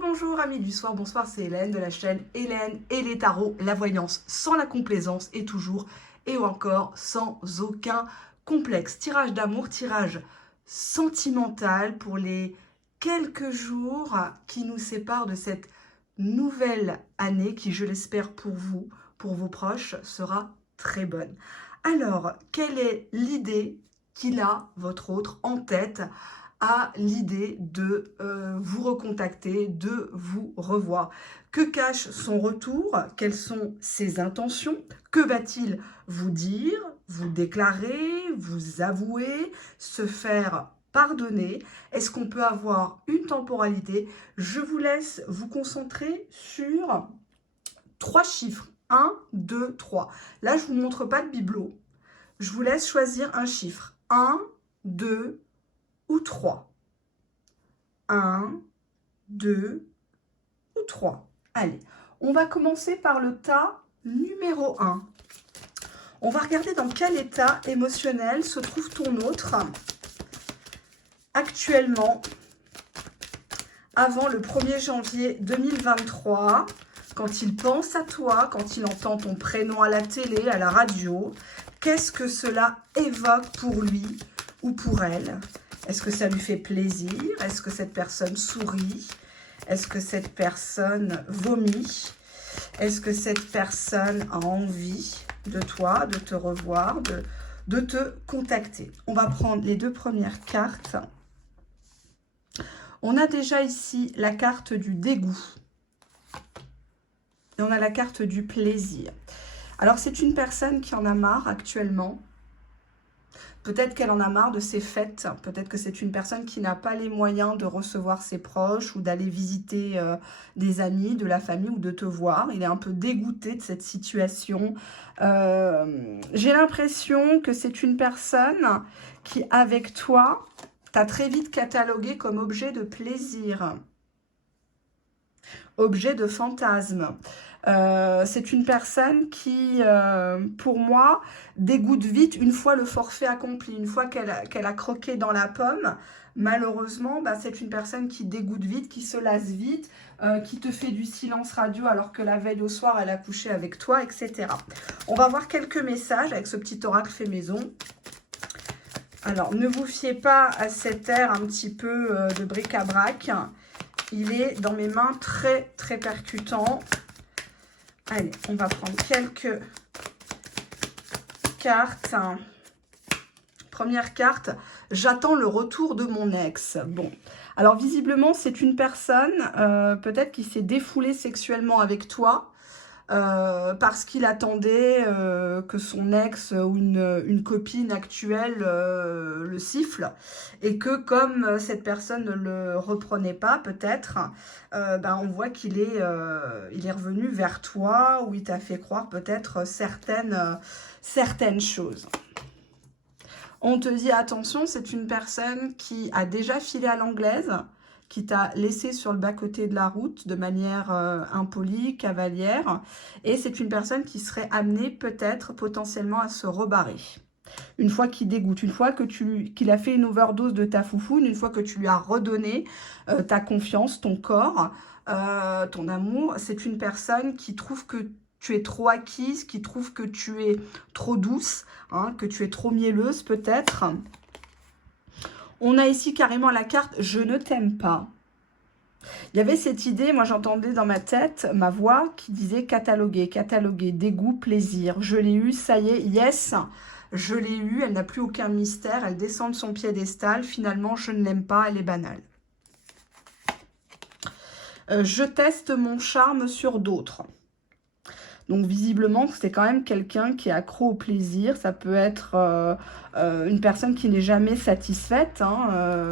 Bonjour amis du soir, bonsoir, c'est Hélène de la chaîne Hélène et les tarots, la voyance sans la complaisance et toujours et encore sans aucun complexe. Tirage d'amour, tirage sentimental pour les quelques jours qui nous séparent de cette nouvelle année qui, je l'espère pour vous, pour vos proches, sera très bonne. Alors, quelle est l'idée qu'il a, votre autre, en tête à l'idée de vous recontacter, de vous revoir? Que cache son retour? Quelles sont ses intentions? Que va-t-il vous dire, vous déclarer, vous avouer, se faire pardonner? Est-ce qu'on peut avoir une temporalité? Je vous laisse vous concentrer sur 3 chiffres. 1, 2, 3. Là, je ne vous montre pas de bibelot. Je vous laisse choisir un chiffre. 1, 2 ou 3. 1, 2 ou 3. Allez, on va commencer par le tas numéro 1. On va regarder dans quel état émotionnel se trouve ton autre actuellement, avant le 1er janvier 2023, quand il pense à toi, quand il entend ton prénom à la télé, à la radio. Qu'est-ce que cela évoque pour lui ou pour elle? Est-ce que ça lui fait plaisir? Est-ce que cette personne sourit? Est-ce que cette personne vomit? Est-ce que cette personne a envie de toi, de te revoir, de te contacter? On va prendre les 2 premières cartes. On a déjà ici la carte du dégoût. Et on a la carte du plaisir. Alors, c'est une personne qui en a marre actuellement. Peut-être qu'elle en a marre de ses fêtes. Peut-être que c'est une personne qui n'a pas les moyens de recevoir ses proches ou d'aller visiter des amis, de la famille ou de te voir. Il est un peu dégoûté de cette situation. J'ai l'impression que c'est une personne qui, avec toi, t'a très vite catalogué comme objet de plaisir, objet de fantasme. C'est une personne qui, pour moi, dégoûte vite une fois le forfait accompli, une fois qu'elle a croqué dans la pomme. Malheureusement, c'est une personne qui dégoûte vite, qui se lasse vite, qui te fait du silence radio alors que la veille au soir, elle a couché avec toi, etc. On va voir quelques messages avec ce petit oracle fait maison. Alors, ne vous fiez pas à cet air un petit peu de bric-à-brac. Il est dans mes mains très, très percutant. Allez, on va prendre quelques cartes. Première carte, j'attends le retour de mon ex. Bon, alors visiblement, c'est une personne peut-être qui s'est défoulée sexuellement avec toi parce qu'il attendait que son ex ou une copine actuelle le siffle et que comme cette personne ne le reprenait pas peut-être, on voit qu'il est, il est revenu vers toi ou il t'a fait croire peut-être certaines choses. On te dit attention, c'est une personne qui a déjà filé à l'anglaise, qui t'a laissé sur le bas-côté de la route de manière impolie, cavalière. Et c'est une personne qui serait amenée peut-être potentiellement à se rebarrer. Une fois qu'il dégoûte, une fois qu'il a fait une overdose de ta foufoune, une fois que tu lui as redonné ta confiance, ton corps, ton amour, c'est une personne qui trouve que tu es trop acquise, qui trouve que tu es trop douce, hein, que tu es trop mielleuse peut-être. On a ici carrément la carte « Je ne t'aime pas ». Il y avait cette idée, moi j'entendais dans ma tête, ma voix qui disait cataloguer, cataloguer, dégoût, plaisir. Je l'ai eu, ça y est, yes, je l'ai eu, elle n'a plus aucun mystère, elle descend de son piédestal, finalement je ne l'aime pas, elle est banale. Je teste mon charme sur d'autres. Donc, visiblement, c'est quand même quelqu'un qui est accro au plaisir. Ça peut être une personne qui n'est jamais satisfaite. Hein,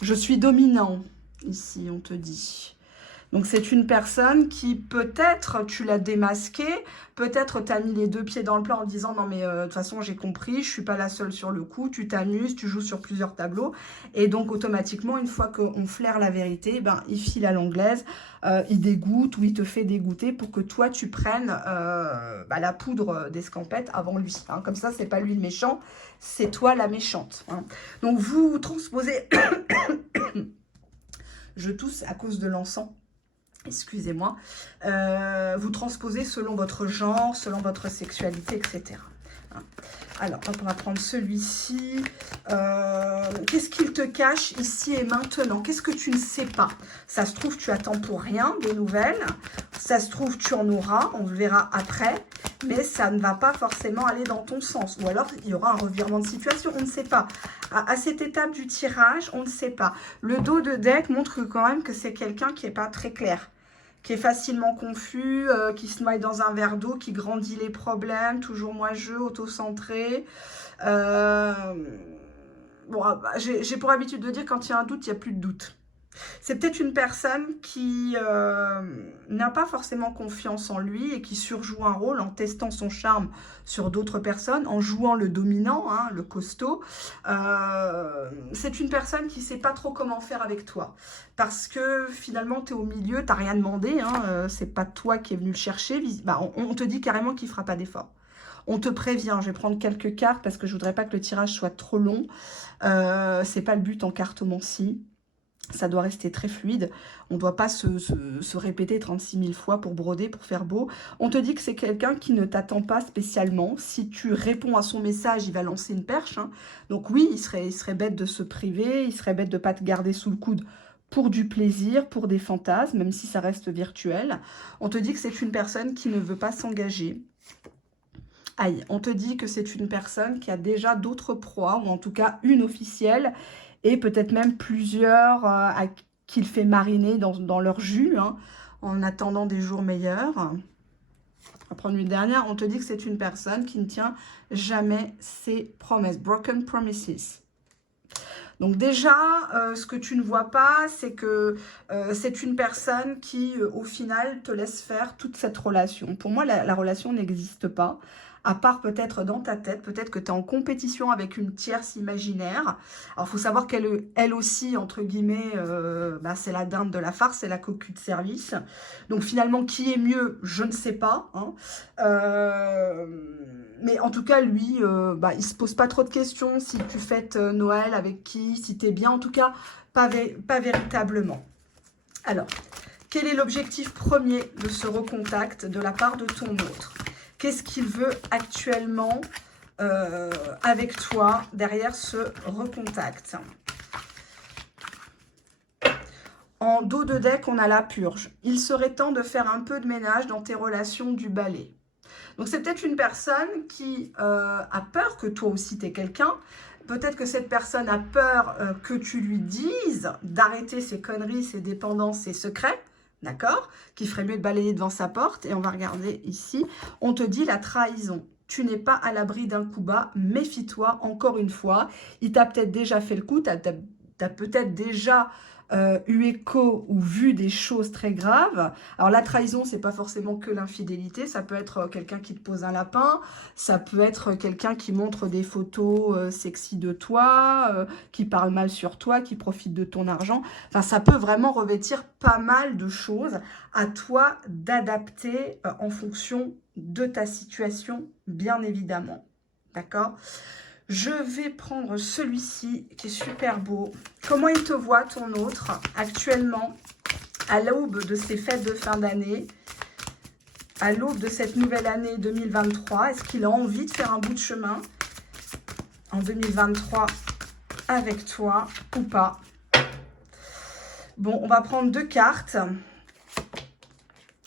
je suis dominant, ici, on te dit. Donc, c'est une personne qui, peut-être, tu l'as démasqué. Peut-être, tu as mis les 2 pieds dans le plat en disant « Non, mais de toute façon, j'ai compris, je ne suis pas la seule sur le coup. » Tu t'amuses, tu joues sur plusieurs tableaux. Et donc, automatiquement, une fois qu'on flaire la vérité, il file à l'anglaise, il dégoûte ou il te fait dégoûter pour que toi, tu prennes la poudre d'escampette avant lui. Hein. Comme ça, ce n'est pas lui le méchant, c'est toi la méchante. Hein. Donc, vous transposez... je tousse à cause de l'encens. Excusez-moi. Vous transposez selon votre genre, selon votre sexualité, etc. Alors, hop, on va prendre celui-ci. Qu'est-ce qu'il te cache ici et maintenant? Qu'est-ce que tu ne sais pas? Ça se trouve, tu attends pour rien des nouvelles. Ça se trouve, tu en auras. On le verra après. Mais ça ne va pas forcément aller dans ton sens. Ou alors, il y aura un revirement de situation. On ne sait pas. À cette étape du tirage, on ne sait pas. Le dos de deck montre quand même que c'est quelqu'un qui n'est pas très clair, qui est facilement confus, qui se noie dans un verre d'eau, qui grandit les problèmes, toujours moi-je, auto-centré. Bon, j'ai pour habitude de dire quand il y a un doute, il n'y a plus de doute. C'est peut-être une personne qui n'a pas forcément confiance en lui et qui surjoue un rôle en testant son charme sur d'autres personnes, en jouant le dominant, hein, le costaud. C'est une personne qui ne sait pas trop comment faire avec toi. Parce que finalement, tu es au milieu, tu n'as rien demandé, hein, c'est pas toi qui es venu le chercher. Bah, on te dit carrément qu'il ne fera pas d'effort. On te prévient, je vais prendre quelques cartes parce que je ne voudrais pas que le tirage soit trop long. C'est pas le but en cartomancie. Ça doit rester très fluide. On ne doit pas se répéter 36 000 fois pour broder, pour faire beau. On te dit que c'est quelqu'un qui ne t'attend pas spécialement. Si tu réponds à son message, il va lancer une perche, hein. Donc oui, il serait bête de se priver. Il serait bête de ne pas te garder sous le coude pour du plaisir, pour des fantasmes, même si ça reste virtuel. On te dit que c'est une personne qui ne veut pas s'engager. Aïe, on te dit que c'est une personne qui a déjà d'autres proies, ou en tout cas une officielle, et peut-être même plusieurs qu'il fait mariner dans leur jus, hein, en attendant des jours meilleurs. On va prendre une dernière. On te dit que c'est une personne qui ne tient jamais ses promesses. Broken promises. Donc déjà, ce que tu ne vois pas, c'est que c'est une personne qui, au final, te laisse faire toute cette relation. Pour moi, la relation n'existe pas. À part peut-être dans ta tête, peut-être que tu es en compétition avec une tierce imaginaire. Alors, il faut savoir qu'elle elle aussi, entre guillemets, bah, c'est la dinde de la farce, c'est la cocu de service. Donc, finalement, qui est mieux, je ne sais pas. Hein. Mais en tout cas, lui, bah, il ne se pose pas trop de questions si tu fêtes Noël avec qui, si tu es bien. En tout cas, pas véritablement. Alors, quel est l'objectif premier de ce recontact de la part de ton autre ? Qu'est-ce qu'il veut actuellement avec toi derrière ce recontact? En dos de deck, on a la purge. Il serait temps de faire un peu de ménage dans tes relations du balai. Donc, c'est peut-être une personne qui a peur que toi aussi, tu es quelqu'un. Peut-être que cette personne a peur que tu lui dises d'arrêter ses conneries, ses dépendances, ses secrets. D'accord? Qui ferait mieux de balayer devant sa porte. Et on va regarder ici. On te dit la trahison. Tu n'es pas à l'abri d'un coup bas. Méfie-toi encore une fois. Il t'a peut-être déjà fait le coup. Tu as peut-être déjà eu écho ou vu des choses très graves. Alors la trahison, c'est pas forcément que l'infidélité. Ça peut être quelqu'un qui te pose un lapin. Ça peut être quelqu'un qui montre des photos sexy de toi, qui parle mal sur toi, qui profite de ton argent. Enfin, ça peut vraiment revêtir pas mal de choses. À toi d'adapter en fonction de ta situation, bien évidemment. D'accord ? Je vais prendre celui-ci qui est super beau. Comment il te voit, ton autre, actuellement, à l'aube de ces fêtes de fin d'année, à l'aube de cette nouvelle année 2023? Est-ce qu'il a envie de faire un bout de chemin en 2023 avec toi ou pas? Bon, on va prendre 2 cartes.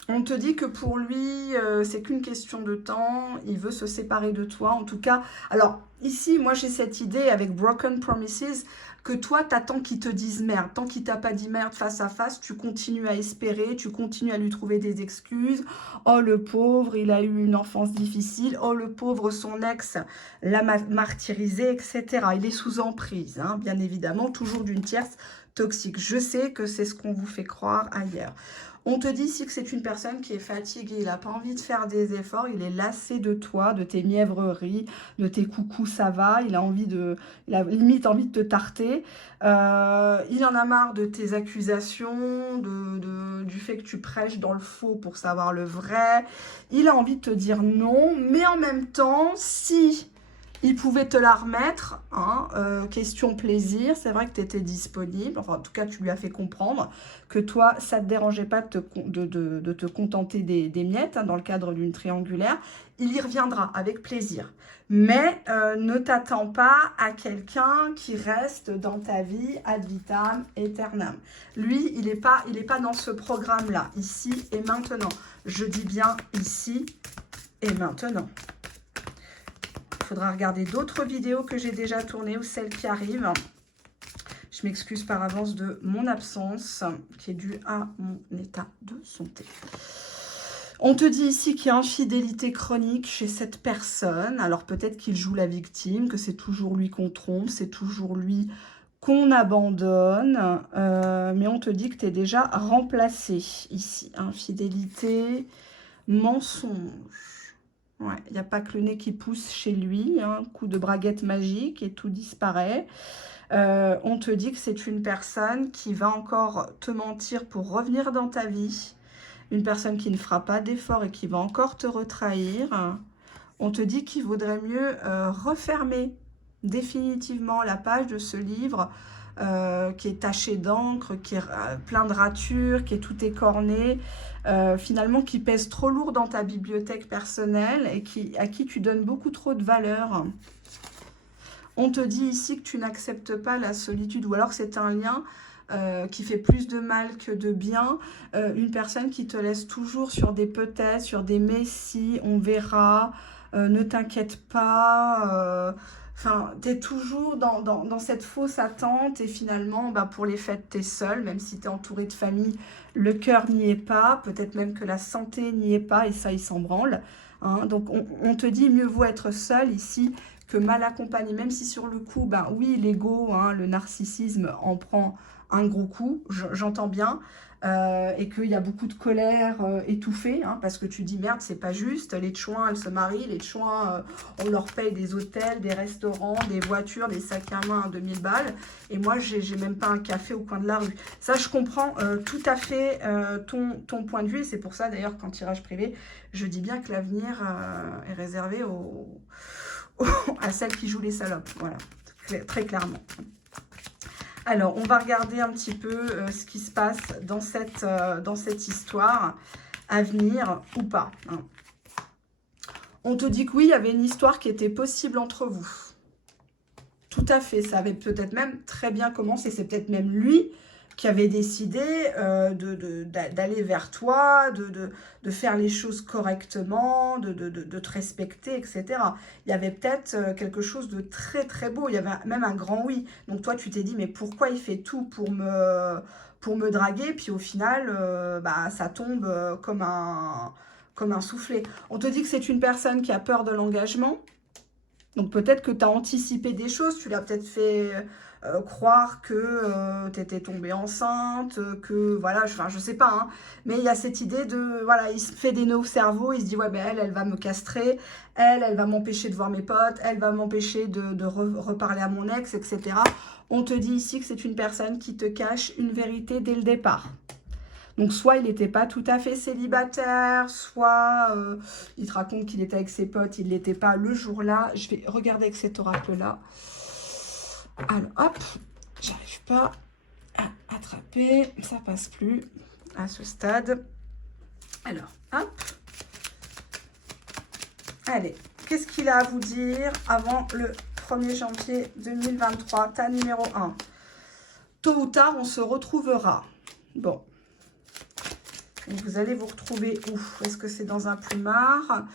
On te dit que pour lui, c'est qu'une question de temps. Il veut se séparer de toi. En tout cas, alors ici, moi, j'ai cette idée avec Broken Promises que toi, t'attends qu'il te dise merde. Tant qu'il t'a pas dit merde face à face, tu continues à espérer, tu continues à lui trouver des excuses. Oh, le pauvre, il a eu une enfance difficile. Oh, le pauvre, son ex l'a martyrisé, etc. Il est sous emprise, hein, bien évidemment, toujours d'une tierce toxique. Je sais que c'est ce qu'on vous fait croire ailleurs. On te dit ici que c'est une personne qui est fatiguée, il n'a pas envie de faire des efforts, il est lassé de toi, de tes mièvreries, de tes coucous, ça va, il a limite envie de te tarter. Il en a marre de tes accusations, du fait que tu prêches dans le faux pour savoir le vrai. Il a envie de te dire non, mais en même temps, si Il pouvait te la remettre, hein, question plaisir. C'est vrai que tu étais disponible. Enfin, en tout cas, tu lui as fait comprendre que toi, ça ne te dérangeait pas de te contenter des miettes, hein, dans le cadre d'une triangulaire. Il y reviendra avec plaisir. Mais ne t'attends pas à quelqu'un qui reste dans ta vie ad vitam aeternam. Lui, il n'est pas dans ce programme-là, ici et maintenant. Je dis bien ici et maintenant. Il faudra regarder d'autres vidéos que j'ai déjà tournées ou celles qui arrivent. Je m'excuse par avance de mon absence qui est due à mon état de santé. On te dit ici qu'il y a infidélité chronique chez cette personne. Alors peut-être qu'il joue la victime, que c'est toujours lui qu'on trompe, c'est toujours lui qu'on abandonne. Mais on te dit que tu es déjà remplacé ici. Infidélité, mensonge. Ouais, il n'y a pas que le nez qui pousse chez lui, hein, coup de braguette magique et tout disparaît. On te dit que c'est une personne qui va encore te mentir pour revenir dans ta vie. Une personne qui ne fera pas d'effort et qui va encore te retrahir. On te dit qu'il vaudrait mieux refermer définitivement la page de ce livre qui est taché d'encre, qui est plein de ratures, qui est tout écorné, finalement qui pèse trop lourd dans ta bibliothèque personnelle et à qui tu donnes beaucoup trop de valeur. On te dit ici que tu n'acceptes pas la solitude, ou alors c'est un lien qui fait plus de mal que de bien, une personne qui te laisse toujours sur des peut-être, sur des mais si, on verra, ne t'inquiète pas, enfin, tu es toujours dans cette fausse attente et finalement, bah, pour les fêtes, tu es seul, même si tu es entouré de famille, le cœur n'y est pas, peut-être même que la santé n'y est pas et ça, il s'en branle. Hein. Donc, on te dit mieux vaut être seul ici que mal accompagné, même si sur le coup, ben oui, l'ego, hein, le narcissisme en prend un gros coup, j'entends bien, et qu'il y a beaucoup de colère étouffée, hein, parce que tu dis merde, c'est pas juste, les Tchouins, elles se marient, les Tchouins, on leur paye des hôtels, des restaurants, des voitures, des sacs à main à 2000 balles, et moi, j'ai même pas un café au coin de la rue. Ça, je comprends tout à fait ton point de vue, et c'est pour ça, d'ailleurs, qu'en tirage privé, je dis bien que l'avenir est réservé à celles qui jouent les salopes, voilà, très clairement. Alors, on va regarder un petit peu ce qui se passe dans cette histoire à venir ou pas. Hein. On te dit que oui, il y avait une histoire qui était possible entre vous. Tout à fait, ça avait peut-être même très bien commencé. C'est peut-être même lui qui avait décidé d'aller vers toi, de faire les choses correctement, de te respecter, etc. Il y avait peut-être quelque chose de très très beau, il y avait même un grand oui. Donc toi tu t'es dit mais pourquoi il fait tout pour me draguer, puis au final bah, ça tombe comme un soufflet. On te dit que c'est une personne qui a peur de l'engagement. Donc peut-être que tu as anticipé des choses, tu l'as peut-être fait croire que tu étais tombée enceinte, que voilà, enfin je sais pas, hein, mais il y a cette idée de, voilà, il se fait des nœuds au cerveau, il se dit ouais ben elle va me castrer, elle va m'empêcher de voir mes potes, elle va m'empêcher de reparler à mon ex, etc. On te dit ici que c'est une personne qui te cache une vérité dès le départ. Donc, soit il n'était pas tout à fait célibataire, soit il te raconte qu'il était avec ses potes, il ne l'était pas le jour-là. Je vais regarder avec cet oracle-là. Alors, hop, j'arrive pas à attraper, ça passe plus à ce stade. Alors, hop. Allez, qu'est-ce qu'il a à vous dire avant le 1er janvier 2023, tas numéro 1. Tôt ou tard, on se retrouvera. Bon. Vous allez vous retrouver où? Est-ce que c'est dans un plumard?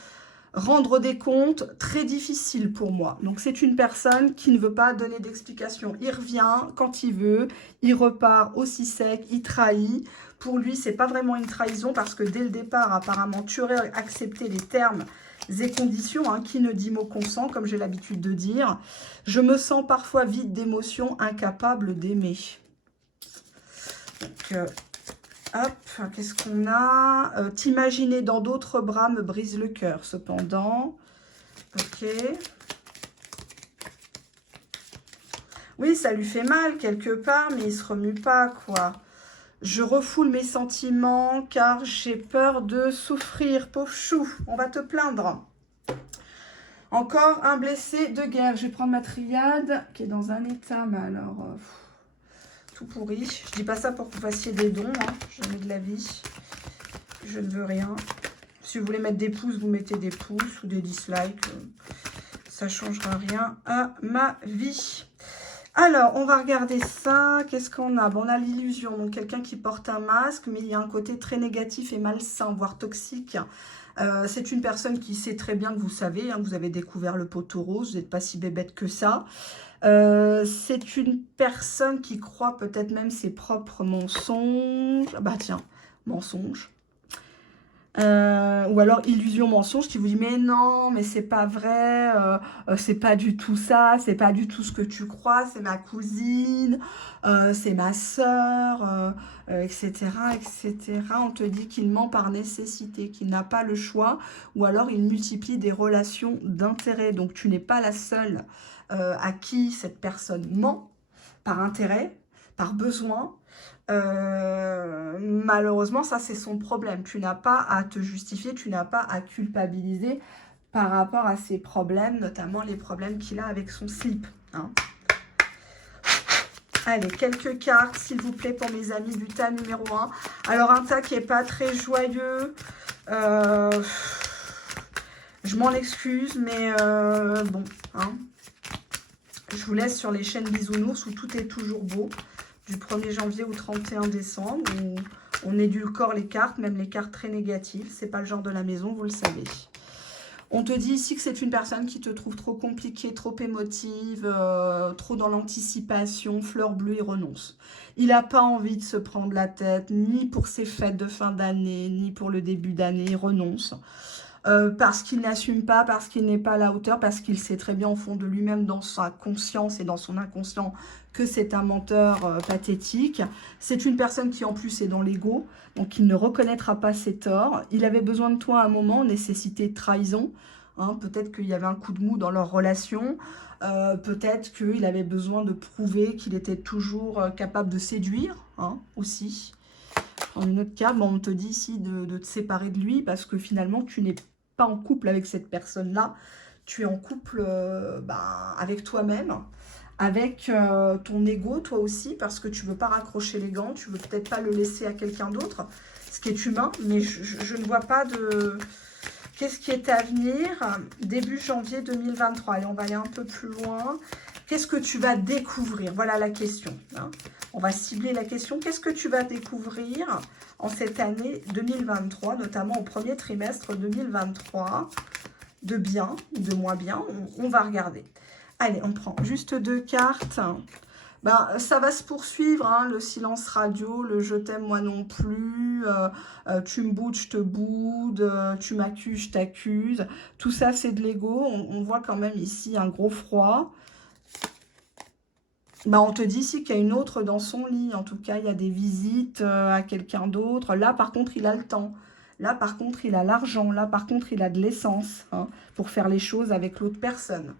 Rendre des comptes, très difficile pour moi. Donc, c'est une personne qui ne veut pas donner d'explication. Il revient quand il veut, il repart aussi sec, il trahit. Pour lui, c'est pas vraiment une trahison parce que dès le départ, apparemment, tu aurais accepté les termes et conditions. Hein, qui ne dit mot consent, comme j'ai l'habitude de dire. Je me sens parfois vide d'émotions, incapable d'aimer. Donc, hop, qu'est-ce qu'on a? T'imaginer dans d'autres bras me brise le cœur, cependant. Ok. Oui, ça lui fait mal quelque part, mais il se remue pas, quoi. Je refoule mes sentiments car j'ai peur de souffrir. Pauvre chou, on va te plaindre. Encore un blessé de guerre. Je vais prendre ma triade qui est dans un état, mais alors, tout pourri. Je dis pas ça pour que vous fassiez des dons, hein. Jamais de la vie. Je ne veux rien. Si vous voulez mettre des pouces, vous mettez des pouces ou des dislikes. Ça ne changera rien à ma vie. Alors, on va regarder ça. Qu'est-ce qu'on a? Bon, on a l'illusion. Donc, quelqu'un qui porte un masque, mais il y a un côté très négatif et malsain, voire toxique. C'est une personne qui sait très bien que vous savez, hein, que vous avez découvert le poteau rose. Vous n'êtes pas si bébête que ça. C'est une personne qui croit peut-être même ses propres mensonges. Bah tiens, mensonges. Ou alors illusion mensonge qui vous dit mais non, mais c'est pas vrai, c'est pas du tout ça, c'est pas du tout ce que tu crois, c'est ma cousine, c'est ma sœur, etc., etc. On te dit qu'il ment par nécessité, qu'il n'a pas le choix, ou alors il multiplie des relations d'intérêt. Donc tu n'es pas la seule à qui cette personne ment par intérêt, par besoin. Malheureusement, ça c'est son problème. Tu n'as pas à te justifier, tu n'as pas à culpabiliser par rapport à ses problèmes, notamment les problèmes qu'il a avec son slip. Hein. Allez, quelques cartes, s'il vous plaît, pour mes amis du tas numéro 1. Alors, un tas qui n'est pas très joyeux. Je m'en excuse, mais bon. Hein. Je vous laisse sur les chaînes Bisounours où tout est toujours beau. Du 1er janvier au 31 décembre, où on édulcore les cartes, même les cartes très négatives. C'est pas le genre de la maison, vous le savez. On te dit ici que c'est une personne qui te trouve trop compliquée, trop émotive, trop dans l'anticipation, fleur bleue, et renonce. Il n'a pas envie de se prendre la tête, ni pour ses fêtes de fin d'année, ni pour le début d'année, il renonce. Parce qu'il n'assume pas, parce qu'il n'est pas à la hauteur, parce qu'il sait très bien au fond de lui-même, dans sa conscience et dans son inconscient, que c'est un menteur pathétique. C'est une personne qui en plus est dans l'ego, donc il ne reconnaîtra pas ses torts. Il avait besoin de toi à un moment, nécessité de trahison. Hein, peut-être qu'il y avait un coup de mou dans leur relation. Peut-être qu'il avait besoin de prouver qu'il était toujours capable de séduire, hein, aussi. En une autre carte, bon, on te dit ici de te séparer de lui parce que finalement, tu n'es pas en couple avec cette personne-là. Tu es en couple avec toi-même, avec ton ego, toi aussi, parce que tu ne veux pas raccrocher les gants, tu ne veux peut-être pas le laisser à quelqu'un d'autre, ce qui est humain, mais je ne vois pas de... Qu'est-ce qui est à venir? Début janvier 2023. Allez, on va aller un peu plus loin. Qu'est-ce que tu vas découvrir? Voilà la question. Hein. On va cibler la question. Qu'est-ce que tu vas découvrir en cette année 2023, notamment au premier trimestre 2023, de bien ou de moins bien? On va regarder. Allez, on prend juste 2 cartes. Ben, ça va se poursuivre, hein, le silence radio, le je t'aime moi non plus, tu me boudes, je te boude, tu m'accuses, je t'accuse. Tout ça, c'est de l'ego. On voit quand même ici un gros froid. Ben, on te dit ici qu'il y a une autre dans son lit. En tout cas, il y a des visites à quelqu'un d'autre. Là, par contre, il a le temps. Là, par contre, il a l'argent. Là, par contre, il a de l'essence, hein, pour faire les choses avec l'autre personne.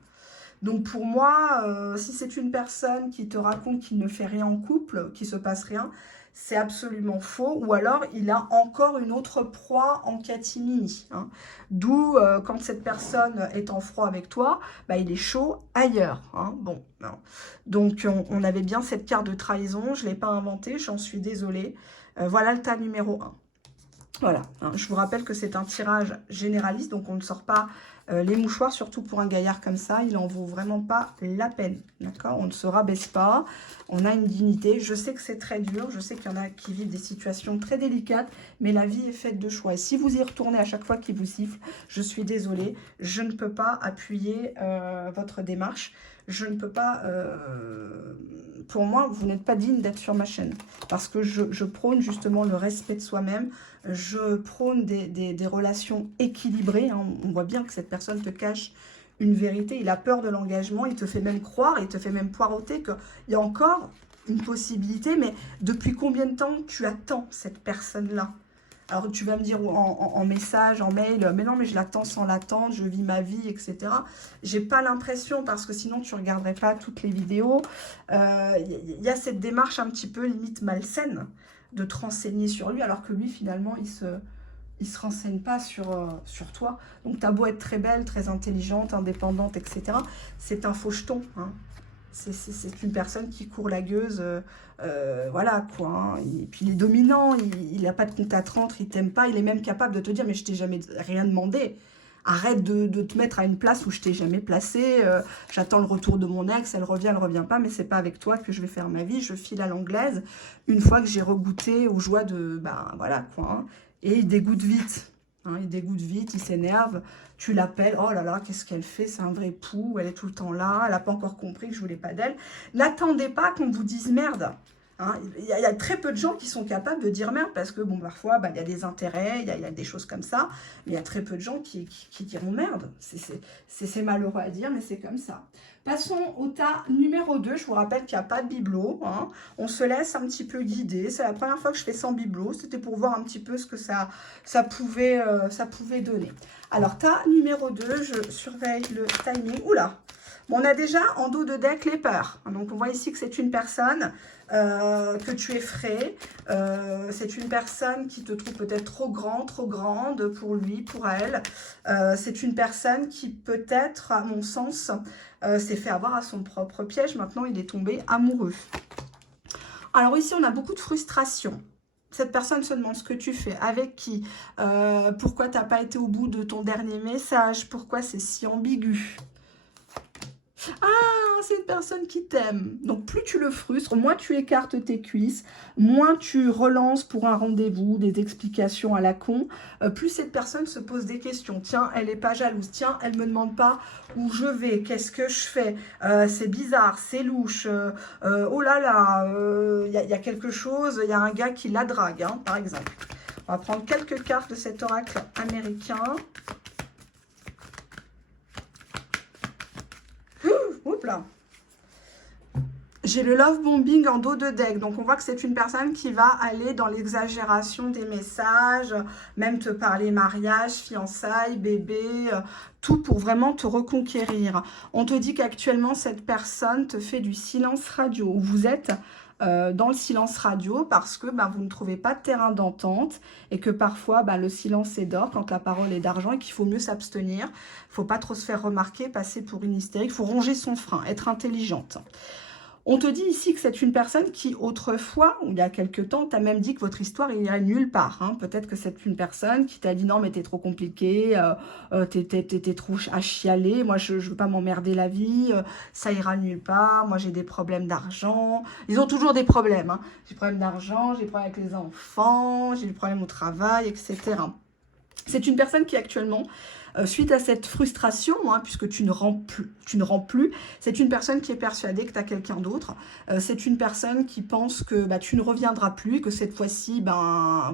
Donc pour moi, si c'est une personne qui te raconte qu'il ne fait rien en couple, qu'il ne se passe rien, c'est absolument faux. Ou alors, il a encore une autre proie en catimini. Hein. D'où, quand cette personne est en froid avec toi, bah, il est chaud ailleurs. Hein. Bon, non. Donc, on avait bien cette carte de trahison. Je ne l'ai pas inventée, j'en suis désolée. Voilà le tas numéro 1. Voilà, hein. Je vous rappelle que c'est un tirage généraliste, donc on ne sort pas les mouchoirs, surtout pour un gaillard comme ça, il n'en vaut vraiment pas la peine, d'accord? On ne se rabaisse pas, on a une dignité. Je sais que c'est très dur, je sais qu'il y en a qui vivent des situations très délicates, mais la vie est faite de choix. Et si vous y retournez à chaque fois qu'il vous siffle, je suis désolée, je ne peux pas appuyer votre démarche. Je ne peux pas, pour moi, vous n'êtes pas digne d'être sur ma chaîne. Parce que je prône justement le respect de soi-même. Je prône des relations équilibrées. Hein. On voit bien que cette personne te cache une vérité. Il a peur de l'engagement. Il te fait même croire, il te fait même poireauter qu'il y a encore une possibilité. Mais depuis combien de temps tu attends cette personne-là? Alors, tu vas me dire en message, en mail, mais non, mais je l'attends sans l'attendre, je vis ma vie, etc. J'ai pas l'impression, parce que sinon, tu regarderais pas toutes les vidéos. Il y a cette démarche un petit peu limite malsaine de te renseigner sur lui, alors que lui, finalement, il ne se renseigne pas sur toi. Donc, tu as beau être très belle, très intelligente, indépendante, etc. C'est un faux jeton. Hein. C'est une personne qui court la gueuse. Voilà, quoi. Hein. Et puis, il est dominant, il n'a pas de compte à te rendre, il t'aime pas. Il est même capable de te dire, mais je t'ai jamais rien demandé. Arrête de te mettre à une place où je t'ai jamais placé. J'attends le retour de mon ex, elle revient pas, mais c'est pas avec toi que je vais faire ma vie. Je file à l'anglaise une fois que j'ai regoûté aux joies de... Ben, voilà, quoi. Hein. Et il dégoûte vite. Hein, il dégoûte vite, il s'énerve. Tu l'appelles, oh là là, qu'est-ce qu'elle fait? C'est un vrai pou, elle est tout le temps là, elle n'a pas encore compris que je voulais pas d'elle. N'attendez pas qu'on vous dise merde. Hein, il y a très peu de gens qui sont capables de dire merde parce que, bon, parfois, bah, il y a des intérêts, il y a des choses comme ça. Mais il y a très peu de gens qui diront merde. C'est malheureux à dire, mais c'est comme ça. Passons au tas numéro 2. Je vous rappelle qu'il n'y a pas de bibelot. Hein. On se laisse un petit peu guider. C'est la première fois que je fais sans bibelot. C'était pour voir un petit peu ce que ça pouvait donner. Alors, tas numéro 2, je surveille le timing. Oula! Bon, on a déjà en dos de deck les peurs. Donc, on voit ici que c'est une personne que tu effraies. C'est une personne qui te trouve peut-être trop grand, trop grande pour lui, pour elle. C'est une personne qui peut-être, à mon sens, s'est fait avoir à son propre piège. Maintenant, il est tombé amoureux. Alors ici, on a beaucoup de frustration. Cette personne se demande ce que tu fais, avec qui, pourquoi tu n'as pas été au bout de ton dernier message, pourquoi c'est si ambigu. Ah, c'est une personne qui t'aime. Donc, plus tu le frustres, moins tu écartes tes cuisses, moins tu relances pour un rendez-vous, des explications à la con, plus cette personne se pose des questions. Tiens, elle n'est pas jalouse. Tiens, elle ne me demande pas où je vais, qu'est-ce que je fais. C'est bizarre, c'est louche. Oh là là, il y a quelque chose, il y a un gars qui la drague, hein, par exemple. On va prendre quelques cartes de cet oracle américain. Oups là. J'ai le love bombing en dos de deck. Donc, on voit que c'est une personne qui va aller dans l'exagération des messages, même te parler mariage, fiançailles, bébé, tout pour vraiment te reconquérir. On te dit qu'actuellement, cette personne te fait du silence radio. Vous êtes dans le silence radio parce que vous ne trouvez pas de terrain d'entente et que parfois, le silence est d'or quand la parole est d'argent et qu'il faut mieux s'abstenir. Il ne faut pas trop se faire remarquer, passer pour une hystérique. Il faut ronger son frein, être intelligente. On te dit ici que c'est une personne qui, autrefois, ou il y a quelques temps, t'a même dit que votre histoire irait nulle part. Hein. Peut-être que c'est une personne qui t'a dit « Non, mais t'es trop compliqué, t'es trop à chialer, moi je veux pas m'emmerder la vie, ça ira nulle part, moi j'ai des problèmes d'argent. » Ils ont toujours des problèmes. Hein. J'ai des problèmes d'argent, j'ai des problèmes avec les enfants, j'ai des problèmes au travail, etc. C'est une personne qui actuellement... suite à cette frustration, hein, puisque tu ne rends plus, c'est une personne qui est persuadée que tu as quelqu'un d'autre. C'est une personne qui pense que tu ne reviendras plus, que cette fois-ci,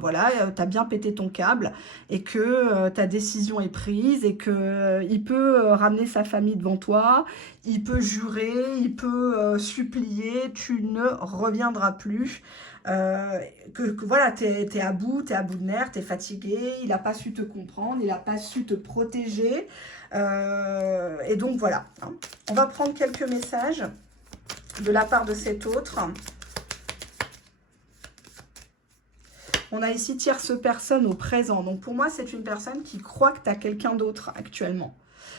voilà, tu as bien pété ton câble et que ta décision est prise et qu'il peut ramener sa famille devant toi, il peut jurer, il peut supplier, tu ne reviendras plus. Que voilà, t'es à bout de nerfs, t'es fatigué, il n'a pas su te comprendre, il n'a pas su te protéger. Et donc voilà, hein. On va prendre quelques messages de la part de cet autre. On a ici tierce personne au présent. Donc pour moi, c'est une personne qui croit que tu as quelqu'un d'autre actuellement.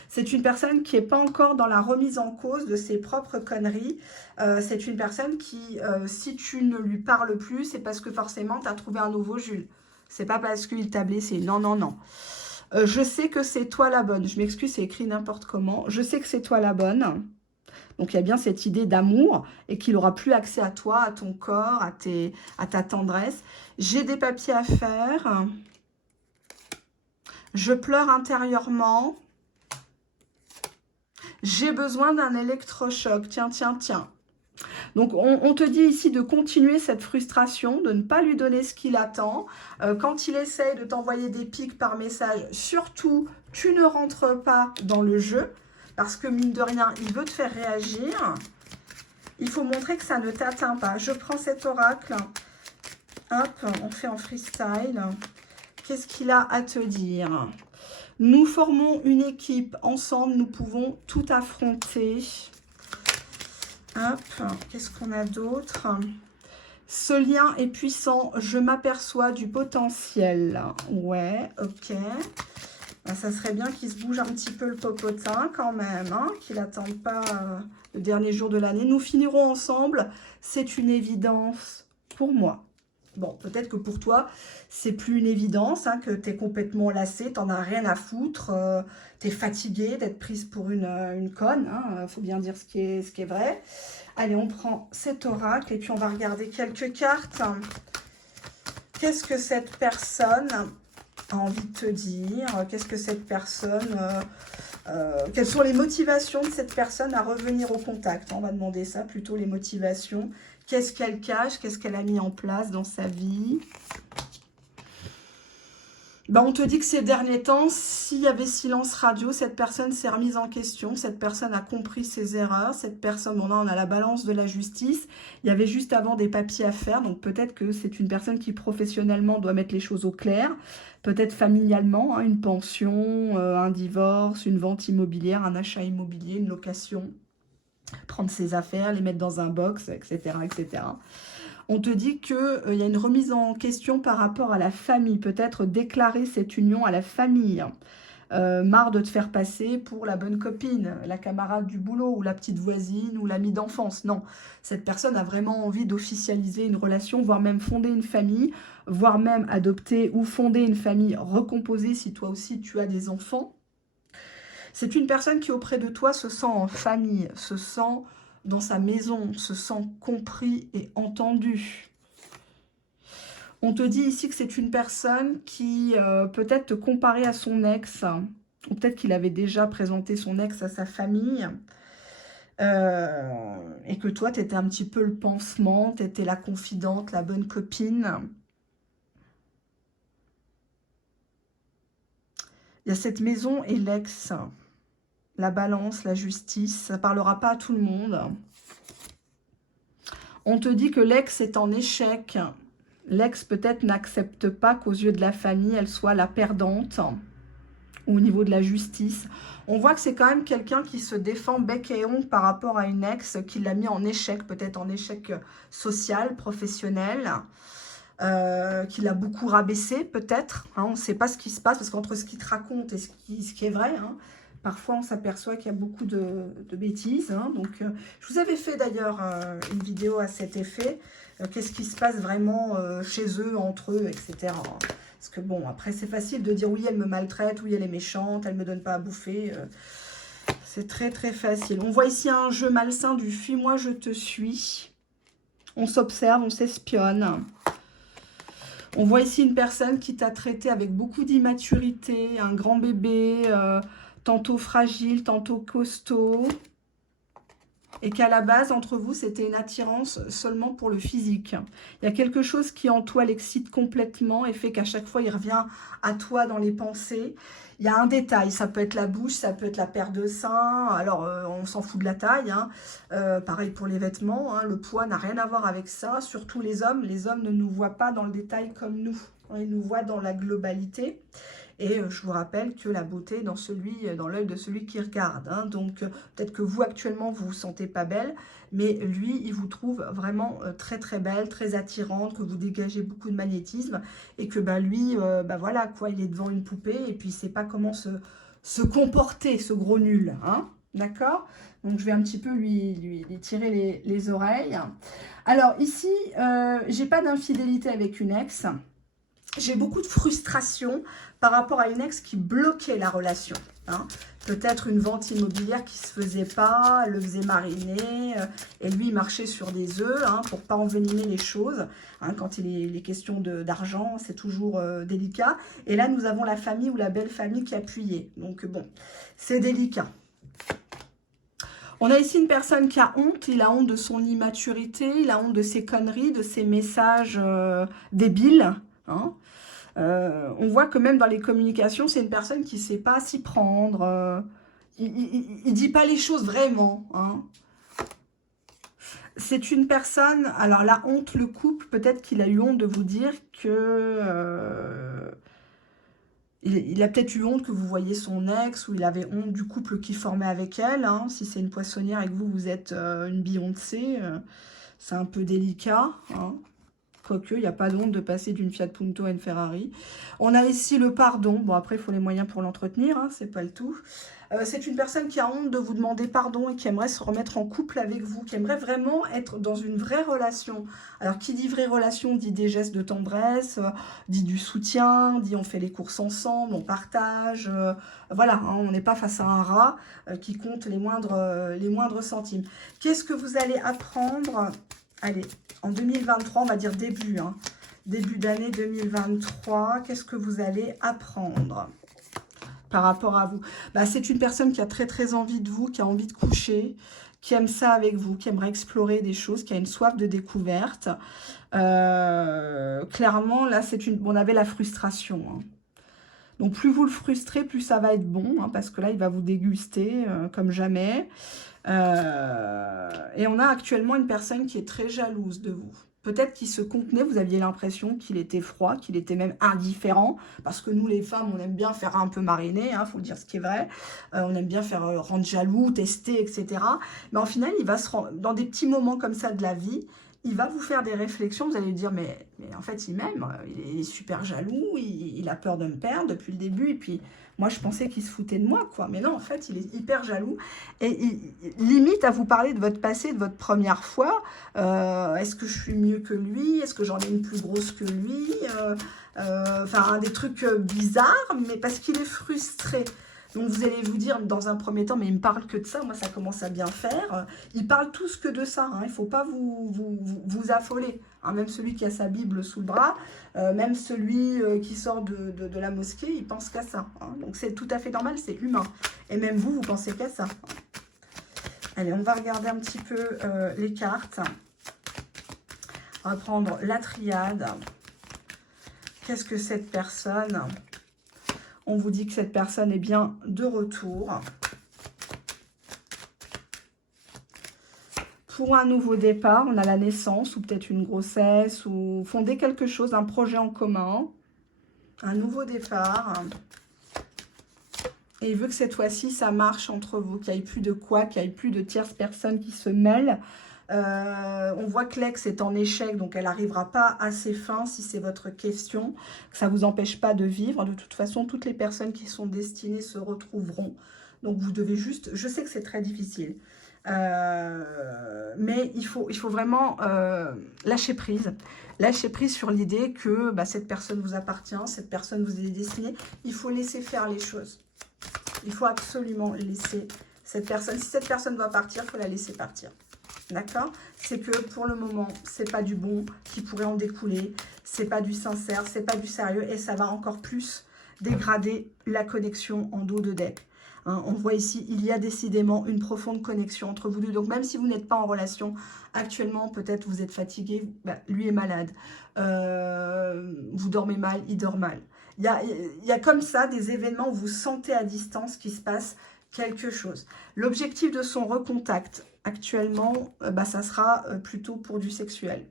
C'est une personne qui n'est pas encore dans la remise en cause de ses propres conneries. C'est une personne qui, si tu ne lui parles plus, c'est parce que forcément, tu as trouvé un nouveau Jules. C'est pas parce qu'il t'a blessé. Non, non, non. Je sais que c'est toi la bonne. Je m'excuse, c'est écrit n'importe comment. Je sais que c'est toi la bonne. Donc, il y a bien cette idée d'amour et qu'il n'aura plus accès à toi, à ton corps, à ta tendresse. J'ai des papiers à faire. Je pleure intérieurement. J'ai besoin d'un électrochoc. Tiens, tiens, tiens. Donc, on te dit ici de continuer cette frustration, de ne pas lui donner ce qu'il attend. Quand il essaye de t'envoyer des pics par message, surtout, tu ne rentres pas dans le jeu. Parce que, mine de rien, il veut te faire réagir. Il faut montrer que ça ne t'atteint pas. Je prends cet oracle. Hop, on fait en freestyle. Qu'est-ce qu'il a à te dire ? Nous formons une équipe. Ensemble, nous pouvons tout affronter. Hop, qu'est-ce qu'on a d'autre? Ce lien est puissant, je m'aperçois du potentiel. Ouais, ok. Ben, ça serait bien qu'il se bouge un petit peu le popotin quand même, hein, qu'il n'attende pas le dernier jour de l'année. Nous finirons ensemble, c'est une évidence pour moi. Bon, peut-être que pour toi, c'est plus une évidence, hein, que tu es complètement lassé, t'en as rien à foutre, tu es fatigué d'être prise pour une conne, hein, faut bien dire ce qui est vrai. Allez, on prend cet oracle et puis on va regarder quelques cartes. Qu'est-ce que cette personne a envie de te dire? Qu'est-ce que cette personne... quelles sont les motivations de cette personne à revenir au contact? On va demander ça, plutôt les motivations. Qu'est-ce qu'elle cache? Qu'est-ce qu'elle a mis en place dans sa vie? Ben, on te dit que ces derniers temps, s'il y avait silence radio, cette personne s'est remise en question, cette personne a compris ses erreurs, cette personne, bon là on a la balance de la justice, il y avait juste avant des papiers à faire, donc peut-être que c'est une personne qui professionnellement doit mettre les choses au clair, peut-être familialement, hein, une pension, un divorce, une vente immobilière, un achat immobilier, une location, prendre ses affaires, les mettre dans un box, etc. etc. On te dit qu'il y a une remise en question par rapport à la famille. Peut-être déclarer cette union à la famille. Marre de te faire passer pour la bonne copine, la camarade du boulot, ou la petite voisine, ou l'amie d'enfance. Non, cette personne a vraiment envie d'officialiser une relation, voire même fonder une famille, voire même adopter ou fonder une famille recomposée si toi aussi tu as des enfants. C'est une personne qui auprès de toi se sent en famille, se sent dans sa maison, se sent compris et entendu. On te dit ici que c'est une personne qui peut-être te comparait à son ex, ou peut-être qu'il avait déjà présenté son ex à sa famille, et que toi, tu étais un petit peu le pansement, tu étais la confidente, la bonne copine. Il y a cette maison et l'ex, la balance, la justice, ça ne parlera pas à tout le monde. On te dit que l'ex est en échec. L'ex peut-être n'accepte pas qu'aux yeux de la famille, elle soit la perdante. Ou au niveau de la justice. On voit que c'est quand même quelqu'un qui se défend bec et ongle par rapport à une ex qui l'a mis en échec, peut-être en échec social, professionnel, qui l'a beaucoup rabaissé peut-être. Hein, on ne sait pas ce qui se passe parce qu'entre ce qu'il te raconte et ce qui est vrai, hein, parfois on s'aperçoit qu'il y a beaucoup de bêtises. Hein, donc, je vous avais fait d'ailleurs une vidéo à cet effet. Qu'est-ce qui se passe vraiment chez eux, entre eux, etc. Parce que bon, après c'est facile de dire oui, elle me maltraite, oui, elle est méchante, elle me donne pas à bouffer. C'est très très facile. On voit ici un jeu malsain du fuis-moi, je te suis. On s'observe, on s'espionne. On voit ici une personne qui t'a traité avec beaucoup d'immaturité, un grand bébé, tantôt fragile, tantôt costaud. Et qu'à la base, entre vous, c'était une attirance seulement pour le physique. Il y a quelque chose qui en toi l'excite complètement et fait qu'à chaque fois, il revient à toi dans les pensées. Il y a un détail, ça peut être la bouche, ça peut être la paire de seins. Alors, on s'en fout de la taille. Hein. Pareil pour les vêtements, hein. Le poids n'a rien à voir avec ça. Surtout les hommes ne nous voient pas dans le détail comme nous. Ils nous voient dans la globalité. Et je vous rappelle que la beauté est dans l'œil de celui qui regarde. Hein. Donc, peut-être que vous, actuellement, vous ne vous sentez pas belle, mais lui, il vous trouve vraiment très, très belle, très attirante, que vous dégagez beaucoup de magnétisme et que lui, voilà, quoi, il est devant une poupée et puis il ne sait pas comment se comporter, ce gros nul. Hein. D'accord? Donc, je vais un petit peu lui tirer les oreilles. Alors, ici, j'ai pas d'infidélité avec une ex. J'ai beaucoup de frustration par rapport à une ex qui bloquait la relation. Hein. Peut-être une vente immobilière qui ne se faisait pas, elle le faisait mariner, et lui il marchait sur des œufs hein, pour ne pas envenimer les choses. Hein, quand il est question d'argent, c'est toujours délicat. Et là, nous avons la famille ou la belle famille qui appuyait. Donc bon, c'est délicat. On a ici une personne qui a honte, il a honte de son immaturité, il a honte de ses conneries, de ses messages débiles. Hein. On voit que même dans les communications, c'est une personne qui ne sait pas s'y prendre. Il ne dit pas les choses vraiment. Hein. C'est une personne, alors la honte le couple, peut-être qu'il a eu honte de vous dire que... il a peut-être eu honte que vous voyez son ex, ou il avait honte du couple qu'il formait avec elle. Hein. Si c'est une poissonnière et que vous êtes une Beyoncé, c'est un peu délicat. Hein. Quoique, il n'y a pas d'honte de passer d'une Fiat Punto à une Ferrari. On a ici le pardon. Bon, après, il faut les moyens pour l'entretenir, hein, c'est pas le tout. C'est une personne qui a honte de vous demander pardon et qui aimerait se remettre en couple avec vous, qui aimerait vraiment être dans une vraie relation. Alors, qui dit vraie relation, dit des gestes de tendresse, dit du soutien, dit on fait les courses ensemble, on partage. Voilà, hein, on n'est pas face à un rat qui compte les moindres centimes. Qu'est-ce que vous allez apprendre? Allez, en 2023, on va dire début, hein, début d'année 2023, qu'est-ce que vous allez apprendre par rapport à vous? Bah, c'est une personne qui a très envie de vous, qui a envie de coucher, qui aime ça avec vous, qui aimerait explorer des choses, qui a une soif de découverte. Clairement, là, on avait la frustration. Hein. Donc, plus vous le frustrez, plus ça va être bon, hein, parce que là, il va vous déguster comme jamais. Et on a actuellement une personne qui est très jalouse de vous. Peut-être qu'il se contenait, vous aviez l'impression qu'il était froid, qu'il était même indifférent, parce que nous les femmes, on aime bien faire un peu mariner, hein, faut dire ce qui est vrai, on aime bien faire rendre jaloux, tester, etc. Mais en final, il va se rendre, dans des petits moments comme ça de la vie, il va vous faire des réflexions, vous allez lui dire, mais en fait, il m'aime, il est super jaloux, il a peur de me perdre depuis le début, et puis moi, je pensais qu'il se foutait de moi, quoi. Mais non, en fait, il est hyper jaloux, et il limite à vous parler de votre passé, de votre première fois. Est-ce que je suis mieux que lui? Est-ce que j'en ai une plus grosse que lui? Enfin, des trucs bizarres, mais parce qu'il est frustré. Donc, vous allez vous dire, dans un premier temps, mais il me parle que de ça, moi, ça commence à bien faire. Il parle tous que de ça, hein. Il ne faut pas vous affoler. Hein. Même celui qui a sa Bible sous le bras, même celui qui sort de la mosquée, il pense qu'à ça. Hein. Donc, c'est tout à fait normal, c'est humain. Et même vous pensez qu'à ça. Allez, on va regarder un petit peu les cartes. On va prendre la triade. Qu'est-ce que cette personne... On vous dit que cette personne est bien de retour. Pour un nouveau départ, on a la naissance ou peut-être une grossesse ou fonder quelque chose, un projet en commun. Un nouveau départ. Et il veut que cette fois-ci, ça marche entre vous, qu'il n'y ait plus de quoi, qu'il n'y ait plus de tierces personnes qui se mêlent. On voit que l'ex est en échec, donc elle n'arrivera pas à ses fins si c'est votre question, que ça ne vous empêche pas de vivre. De toute façon, toutes les personnes qui sont destinées se retrouveront. Donc vous devez juste, je sais que c'est très difficile, mais il faut vraiment lâcher prise. Lâcher prise sur l'idée que bah, cette personne vous appartient, cette personne vous est destinée. Il faut laisser faire les choses. Il faut absolument laisser cette personne. Si cette personne doit partir, il faut la laisser partir. D'accord? C'est que pour le moment, c'est pas du bon qui pourrait en découler, c'est pas du sincère, c'est pas du sérieux et ça va encore plus dégrader la connexion en dos de deck. Hein, on voit ici, il y a décidément une profonde connexion entre vous deux. Donc même si vous n'êtes pas en relation actuellement, peut-être vous êtes fatigué, bah, lui est malade, vous dormez mal, il dort mal. Il y a comme ça des événements où vous sentez à distance qu'il se passe quelque chose. L'objectif de son recontact, actuellement, bah, ça sera plutôt pour du sexuel.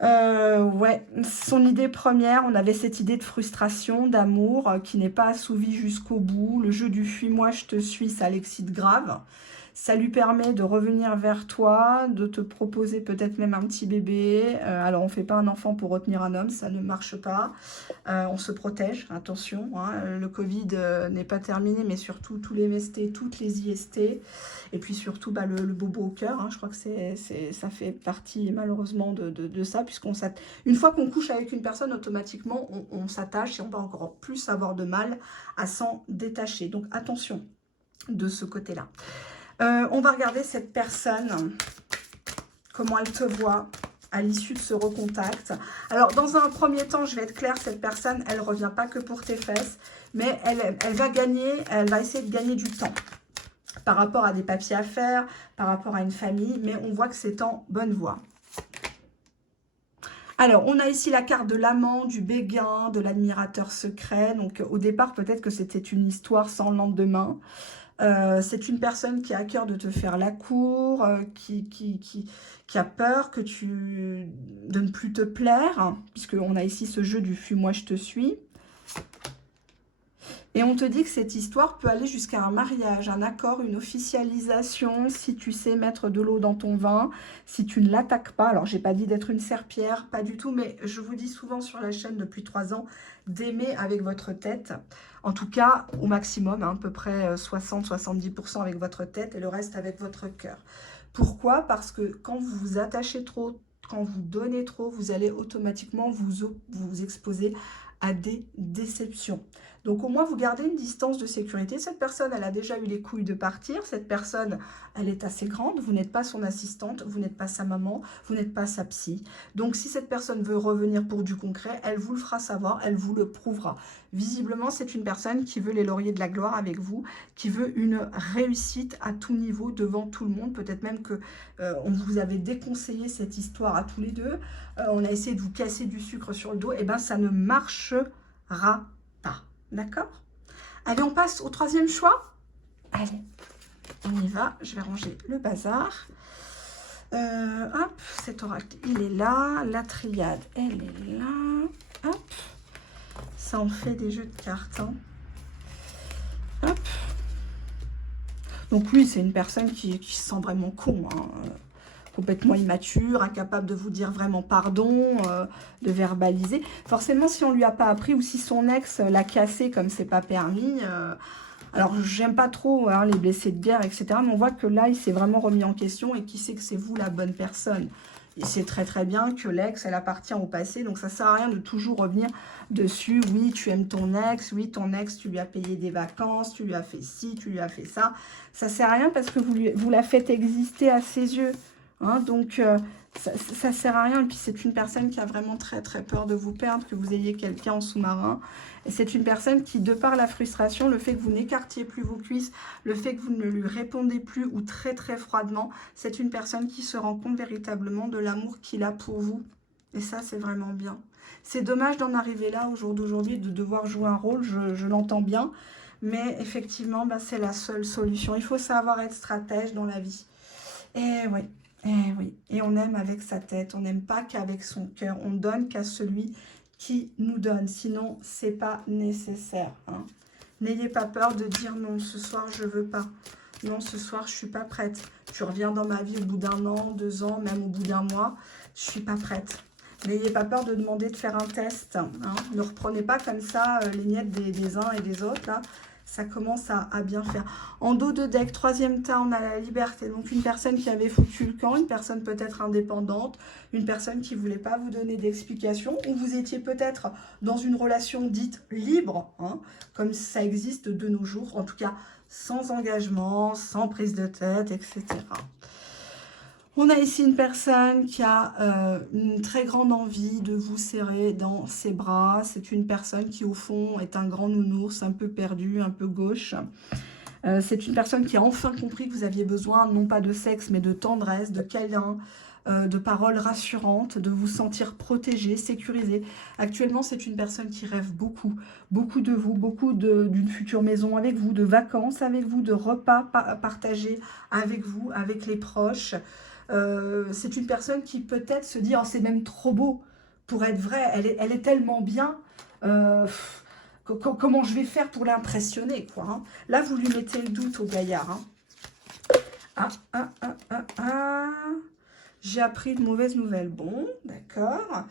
Ouais, son idée première, on avait cette idée de frustration, d'amour, qui n'est pas assouvie jusqu'au bout. Le jeu du fuis-moi, je te suis, ça l'excite grave. Ça lui permet de revenir vers toi, de te proposer peut-être même un petit bébé. Alors, on ne fait pas un enfant pour retenir un homme, ça ne marche pas. On se protège, attention. Hein, le Covid n'est pas terminé, mais surtout tous les MST, toutes les IST. Et puis surtout bah, le bobo au cœur. Hein, je crois que ça fait partie malheureusement de ça. Une fois qu'on couche avec une personne, automatiquement, on s'attache et on va encore plus avoir de mal à s'en détacher. Donc, attention de ce côté-là. On va regarder cette personne, comment elle te voit à l'issue de ce recontact. Alors, dans un premier temps, je vais être claire, cette personne, elle ne revient pas que pour tes fesses, mais elle va essayer de gagner du temps par rapport à des papiers à faire, par rapport à une famille, mais on voit que c'est en bonne voie. Alors, on a ici la carte de l'amant, du béguin, de l'admirateur secret. Donc, au départ, peut-être que c'était une histoire sans lendemain. C'est une personne qui a à cœur de te faire la cour, qui a peur de ne plus te plaire, hein, puisqu'on a ici ce jeu du « fuis-moi, je te suis ». Et on te dit que cette histoire peut aller jusqu'à un mariage, un accord, une officialisation, si tu sais mettre de l'eau dans ton vin, si tu ne l'attaques pas. Alors, j'ai pas dit d'être une serpillère, pas du tout, mais je vous dis souvent sur la chaîne depuis 3 ans d'aimer avec votre tête. En tout cas, au maximum, hein, à peu près 60-70% avec votre tête et le reste avec votre cœur. Pourquoi? Parce que quand vous vous attachez trop, quand vous donnez trop, vous allez automatiquement vous exposer à des déceptions. Donc au moins vous gardez une distance de sécurité. Cette personne, elle a déjà eu les couilles de partir. Cette personne, elle est assez grande. Vous n'êtes pas son assistante, vous n'êtes pas sa maman, vous n'êtes pas sa psy. Donc si cette personne veut revenir pour du concret, elle vous le fera savoir, elle vous le prouvera. Visiblement, c'est une personne qui veut les lauriers de la gloire avec vous, qui veut une réussite à tout niveau devant tout le monde. Peut-être même que on vous avait déconseillé cette histoire à tous les deux. On a essayé de vous casser du sucre sur le dos. Et bien, ça ne marchera pas. D'accord? Allez, on passe au 3e choix. Allez, on y va. Je vais ranger le bazar. Hop, cet oracle, il est là. La triade, elle est là. Hop. Ça en fait des jeux de cartes. Hein. Hop. Donc oui, c'est une personne qui se sent vraiment con. Hein. Complètement immature, incapable de vous dire vraiment pardon, de verbaliser. Forcément, si on ne lui a pas appris ou si son ex l'a cassé comme c'est pas permis, alors j'aime pas trop hein, les blessés de guerre, etc. Mais on voit que là, il s'est vraiment remis en question et qui sait que c'est vous la bonne personne. Il sait très très bien que l'ex, elle appartient au passé, donc ça sert à rien de toujours revenir dessus. Oui, tu aimes ton ex, oui, ton ex, tu lui as payé des vacances, tu lui as fait ci, tu lui as fait ça. Ça sert à rien parce que vous la faites exister à ses yeux. Hein, donc, ça sert à rien. Et puis, c'est une personne qui a vraiment très, très peur de vous perdre, que vous ayez quelqu'un en sous-marin. Et c'est une personne qui, de par la frustration, le fait que vous n'écartiez plus vos cuisses, le fait que vous ne lui répondez plus ou très, très froidement, c'est une personne qui se rend compte véritablement de l'amour qu'il a pour vous. Et ça, c'est vraiment bien. C'est dommage d'en arriver là, au jour d'aujourd'hui, de devoir jouer un rôle, je l'entends bien. Mais effectivement, bah, c'est la seule solution. Il faut savoir être stratège dans la vie. Et oui. Eh oui, et on aime avec sa tête, on n'aime pas qu'avec son cœur, on donne qu'à celui qui nous donne, sinon c'est pas nécessaire. Hein. N'ayez pas peur de dire non, ce soir je veux pas, non ce soir je suis pas prête, tu reviens dans ma vie au bout d'1 an, 2 ans, même au bout d'1 mois, je suis pas prête. N'ayez pas peur de demander de faire un test, hein. Ne reprenez pas comme ça les miettes des uns et des autres, là. Ça commence à bien faire. En dos de deck, 3e tas, on a la liberté. Donc, une personne qui avait foutu le camp, une personne peut-être indépendante, une personne qui ne voulait pas vous donner d'explications, ou vous étiez peut-être dans une relation dite libre, hein, comme ça existe de nos jours, en tout cas sans engagement, sans prise de tête, etc. On a ici une personne qui a une très grande envie de vous serrer dans ses bras. C'est une personne qui, au fond, est un grand nounours, un peu perdu, un peu gauche. C'est une personne qui a enfin compris que vous aviez besoin, non pas de sexe, mais de tendresse, de câlin, de paroles rassurantes, de vous sentir protégé, sécurisé. Actuellement, c'est une personne qui rêve beaucoup, beaucoup de vous, beaucoup d'une future maison avec vous, de vacances avec vous, de repas partagés avec vous, avec les proches. C'est une personne qui peut-être se dit oh, c'est même trop beau pour être vrai, elle est tellement bien, comment je vais faire pour l'impressionner quoi, hein. Là vous lui mettez le doute au gaillard, hein. J'ai appris de mauvaises nouvelles. Bon, d'accord.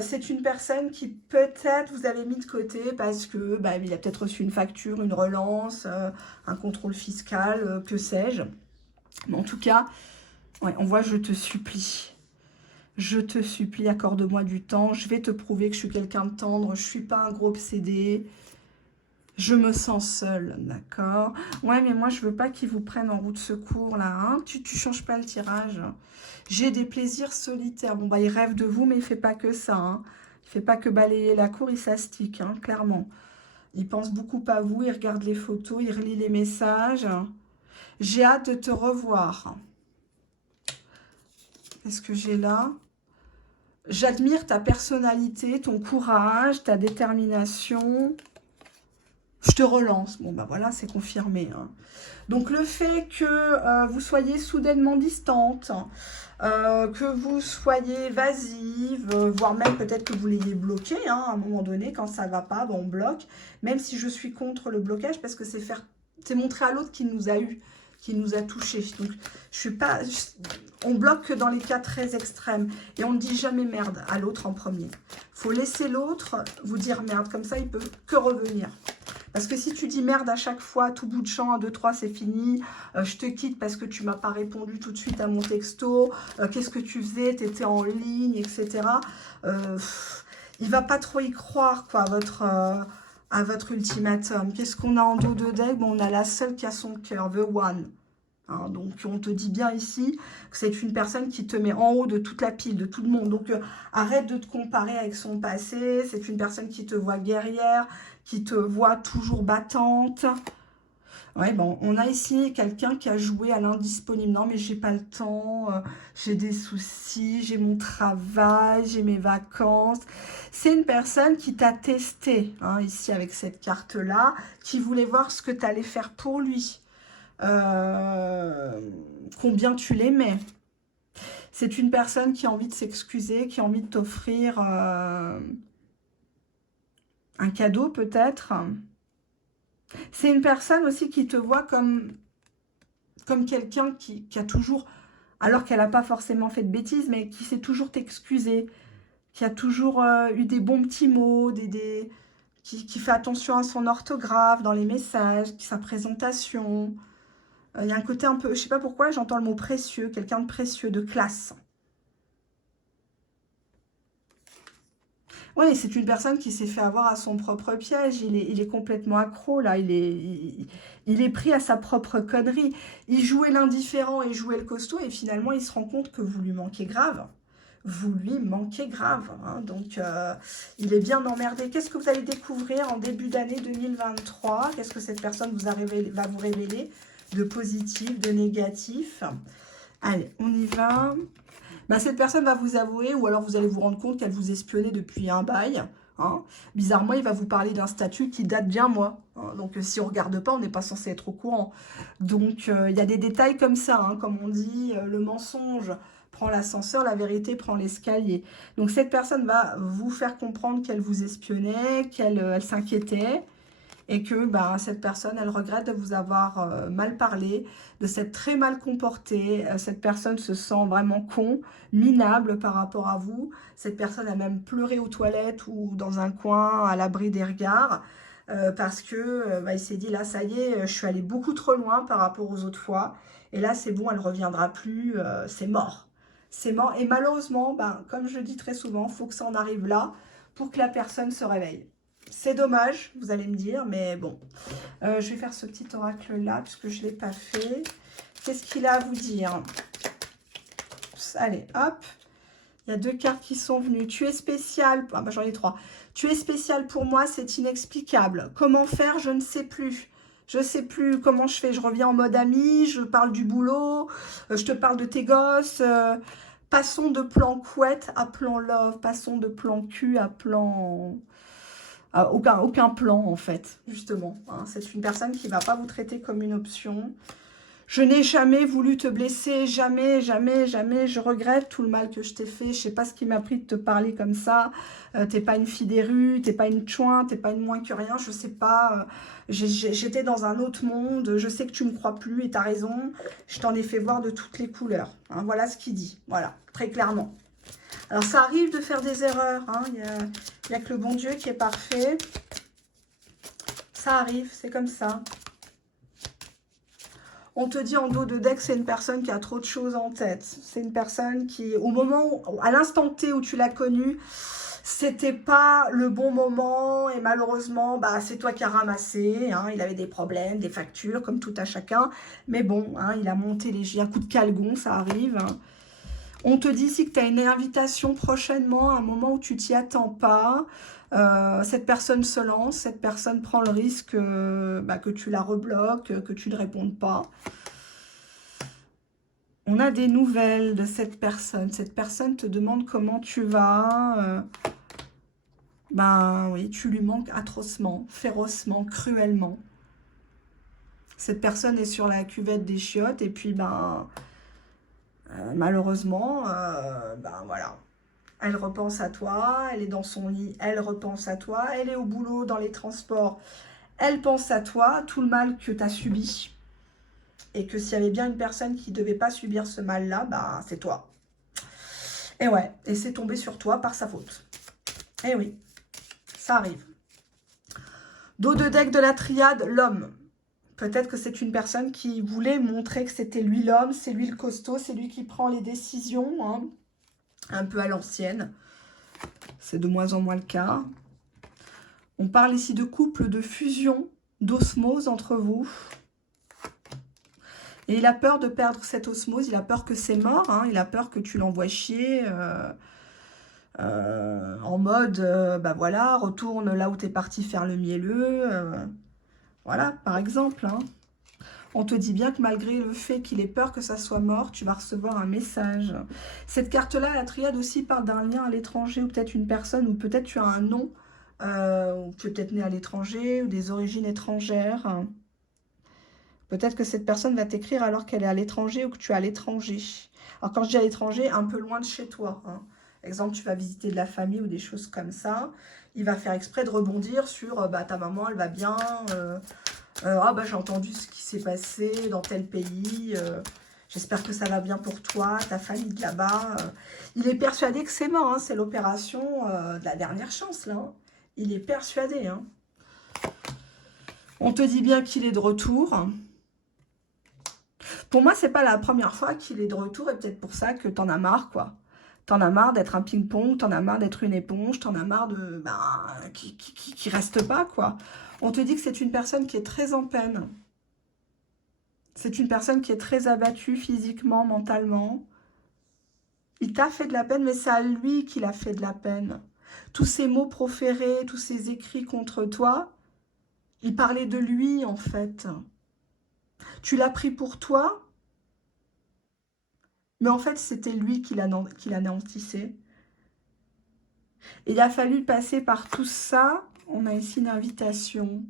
C'est une personne qui peut-être vous avez mis de côté parce que bah, il a peut-être reçu une facture, une relance, un contrôle fiscal, que sais-je. Mais en tout cas, ouais, on voit, je te supplie, accorde-moi du temps, je vais te prouver que je suis quelqu'un de tendre, je ne suis pas un gros obsédé, je me sens seule, d'accord? Ouais, mais moi, je veux pas qu'ils vous prennent en roue de secours, là, hein? Tu changes pas le tirage. J'ai des plaisirs solitaires. Bon, bah, il rêve de vous, mais il fait pas que ça, hein. Il fait pas que balayer la cour, il s'astique, hein, clairement. Il pense beaucoup à vous, il regarde les photos, il relit les messages. J'ai hâte de te revoir. Qu'est-ce que j'ai là? J'admire ta personnalité, ton courage, ta détermination. Je te relance. Bon, bah voilà, c'est confirmé. Hein. Donc, le fait que vous soyez soudainement distante, que vous soyez évasive, voire même peut-être que vous l'ayez bloqué, hein, à un moment donné, quand ça ne va pas, ben on bloque. Même si je suis contre le blocage, parce que c'est montrer à l'autre qu'il nous a eu, qu'il nous a touché. Donc, je suis pas... on bloque que dans les cas très extrêmes. Et on ne dit jamais merde à l'autre en premier. Il faut laisser l'autre vous dire merde. Comme ça, il peut que revenir. Parce que si tu dis merde à chaque fois, tout bout de champ, 1, 2, 3, c'est fini, je te quitte parce que tu m'as pas répondu tout de suite à mon texto, qu'est-ce que tu faisais, tu étais en ligne, etc. Il va pas trop y croire, quoi, à votre ultimatum. Qu'est-ce qu'on a en dos de deck? Bon, on a la seule qui a son cœur, The One. Hein, donc, on te dit bien ici que c'est une personne qui te met en haut de toute la pile, de tout le monde. Donc, arrête de te comparer avec son passé. C'est une personne qui te voit guerrière, qui te voit toujours battante. Ouais, bon, on a ici quelqu'un qui a joué à l'indisponible. Non, mais j'ai pas le temps, j'ai des soucis, j'ai mon travail, j'ai mes vacances. C'est une personne qui t'a testé, hein, ici avec cette carte-là, qui voulait voir ce que tu allais faire pour lui. Combien tu l'aimais. C'est une personne qui a envie de s'excuser, qui a envie de t'offrir un cadeau peut-être. C'est une personne aussi qui te voit comme quelqu'un qui a toujours, alors qu'elle n'a pas forcément fait de bêtises, mais qui sait toujours t'excuser, qui a toujours eu des bons petits mots, qui fait attention à son orthographe dans les messages, sa présentation. Il y a un côté un peu, je sais pas pourquoi, j'entends le mot précieux, quelqu'un de précieux, de classe. Oui, c'est une personne qui s'est fait avoir à son propre piège. Il est complètement accro, là. Il est pris à sa propre connerie. Il jouait l'indifférent et jouait le costaud. Et finalement, il se rend compte que vous lui manquez grave. Vous lui manquez grave. Hein. Donc, il est bien emmerdé. Qu'est-ce que vous allez découvrir en début d'année 2023? Qu'est-ce que cette personne va vous révéler de positif, de négatif? Allez, on y va. Bah, cette personne va vous avouer, ou alors vous allez vous rendre compte qu'elle vous espionnait depuis un bail. Hein. Bizarrement, il va vous parler d'un statut qui date bien moi. Hein. Donc, si on ne regarde pas, on n'est pas censé être au courant. Donc, il y a des détails comme ça. Hein. Comme on dit, le mensonge prend l'ascenseur, la vérité prend l'escalier. Donc, cette personne va vous faire comprendre qu'elle vous espionnait, qu'elle s'inquiétait. Et que bah, cette personne, elle regrette de vous avoir mal parlé, de s'être très mal comportée. Cette personne se sent vraiment con, minable par rapport à vous. Cette personne a même pleuré aux toilettes ou dans un coin à l'abri des regards. Parce que bah, il s'est dit, là, ça y est, je suis allée beaucoup trop loin par rapport aux autres fois. Et là, c'est bon, elle ne reviendra plus, c'est mort. C'est mort. Et malheureusement, bah, comme je dis très souvent, il faut que ça en arrive là pour que la personne se réveille. C'est dommage, vous allez me dire, mais bon. Je vais faire ce petit oracle-là, puisque je ne l'ai pas fait. Qu'est-ce qu'il a à vous dire? Allez, hop. Il y a 2 cartes qui sont venues. Tu es spécial. Ah bah, j'en ai 3. Tu es spécial pour moi, c'est inexplicable. Comment faire? Je ne sais plus. Je ne sais plus comment je fais. Je reviens en mode ami, je parle du boulot, je te parle de tes gosses. Passons de plan couette à plan love. Passons de plan cul à plan... aucun plan, en fait, justement. Hein. C'est une personne qui ne va pas vous traiter comme une option. Je n'ai jamais voulu te blesser, jamais, jamais, jamais. Je regrette tout le mal que je t'ai fait. Je ne sais pas ce qui m'a pris de te parler comme ça. T'es pas une fille des rues, t'es pas une chouin, t'es pas une moins que rien. Je sais pas. J'étais dans un autre monde. Je sais que tu me crois plus et tu as raison. Je t'en ai fait voir de toutes les couleurs. Hein, voilà ce qu'il dit. Voilà, très clairement. Alors, ça arrive de faire des erreurs. Hein. Il n'y a que le bon Dieu qui est parfait. Ça arrive, c'est comme ça. On te dit en dos de deck, c'est une personne qui a trop de choses en tête. C'est une personne qui, au moment, à l'instant T où tu l'as connue, c'était pas le bon moment et malheureusement, bah, c'est toi qui as ramassé. Hein, il avait des problèmes, des factures, comme tout à chacun. Mais bon, hein, il a monté un coup de calgon, ça arrive. Hein. On te dit ici que tu as une invitation prochainement, à un moment où tu t'y attends pas. Cette personne se lance, cette personne prend le risque bah, que tu la rebloques, que tu ne répondes pas. On a des nouvelles de cette personne. Cette personne te demande comment tu vas. Ben oui, tu lui manques atrocement, férocement, cruellement. Cette personne est sur la cuvette des chiottes et puis ben malheureusement, ben voilà. Elle repense à toi, elle est dans son lit, elle repense à toi, elle est au boulot, dans les transports, elle pense à toi, tout le mal que tu as subi. Et que s'il y avait bien une personne qui ne devait pas subir ce mal-là, bah c'est toi. Et ouais, et c'est tombé sur toi par sa faute. Et oui, ça arrive. Dos de deck de la triade, l'homme. Peut-être que c'est une personne qui voulait montrer que c'était lui l'homme, c'est lui le costaud, c'est lui qui prend les décisions, hein, un peu à l'ancienne. C'est de moins en moins le cas. On parle ici de couple, de fusion, d'osmose entre vous. Et il a peur de perdre cette osmose, il a peur que c'est mort, hein, il a peur que tu l'envoies chier en mode, bah voilà, retourne là où tu es parti faire le mielleux. Voilà, par exemple. Hein. On te dit bien que malgré le fait qu'il ait peur que ça soit mort, tu vas recevoir un message. Cette carte-là, la triade aussi parle d'un lien à l'étranger, ou peut-être une personne, ou peut-être tu as un nom, ou tu es peut-être né à l'étranger, ou des origines étrangères. Peut-être que cette personne va t'écrire alors qu'elle est à l'étranger ou que tu es à l'étranger. Alors quand je dis à l'étranger, un peu loin de chez toi. Hein. Exemple, tu vas visiter de la famille ou des choses comme ça. Il va faire exprès de rebondir sur bah, ta maman, elle va bien. Ah bah j'ai entendu ce qui s'est passé dans tel pays. J'espère que ça va bien pour toi, ta famille de là-bas. Il est persuadé que c'est mort. Hein, c'est l'opération de la dernière chance là. Hein. Il est persuadé. Hein. On te dit bien qu'il est de retour. Pour moi, c'est pas la première fois qu'il est de retour et peut-être pour ça que t'en as marre, quoi. T'en as marre d'être un ping-pong, t'en as marre d'être une éponge, t'en as marre de... Ben, qui reste pas, quoi. On te dit que c'est une personne qui est très en peine. C'est une personne qui est très abattue physiquement, mentalement. Il t'a fait de la peine, mais c'est à lui qu'il a fait de la peine. Tous ces mots proférés, tous ces écrits contre toi, il parlait de lui, en fait. Tu l'as pris pour toi, mais en fait, c'était lui qui l'anéantissait. Et il a fallu passer par tout ça. On a ici une invitation.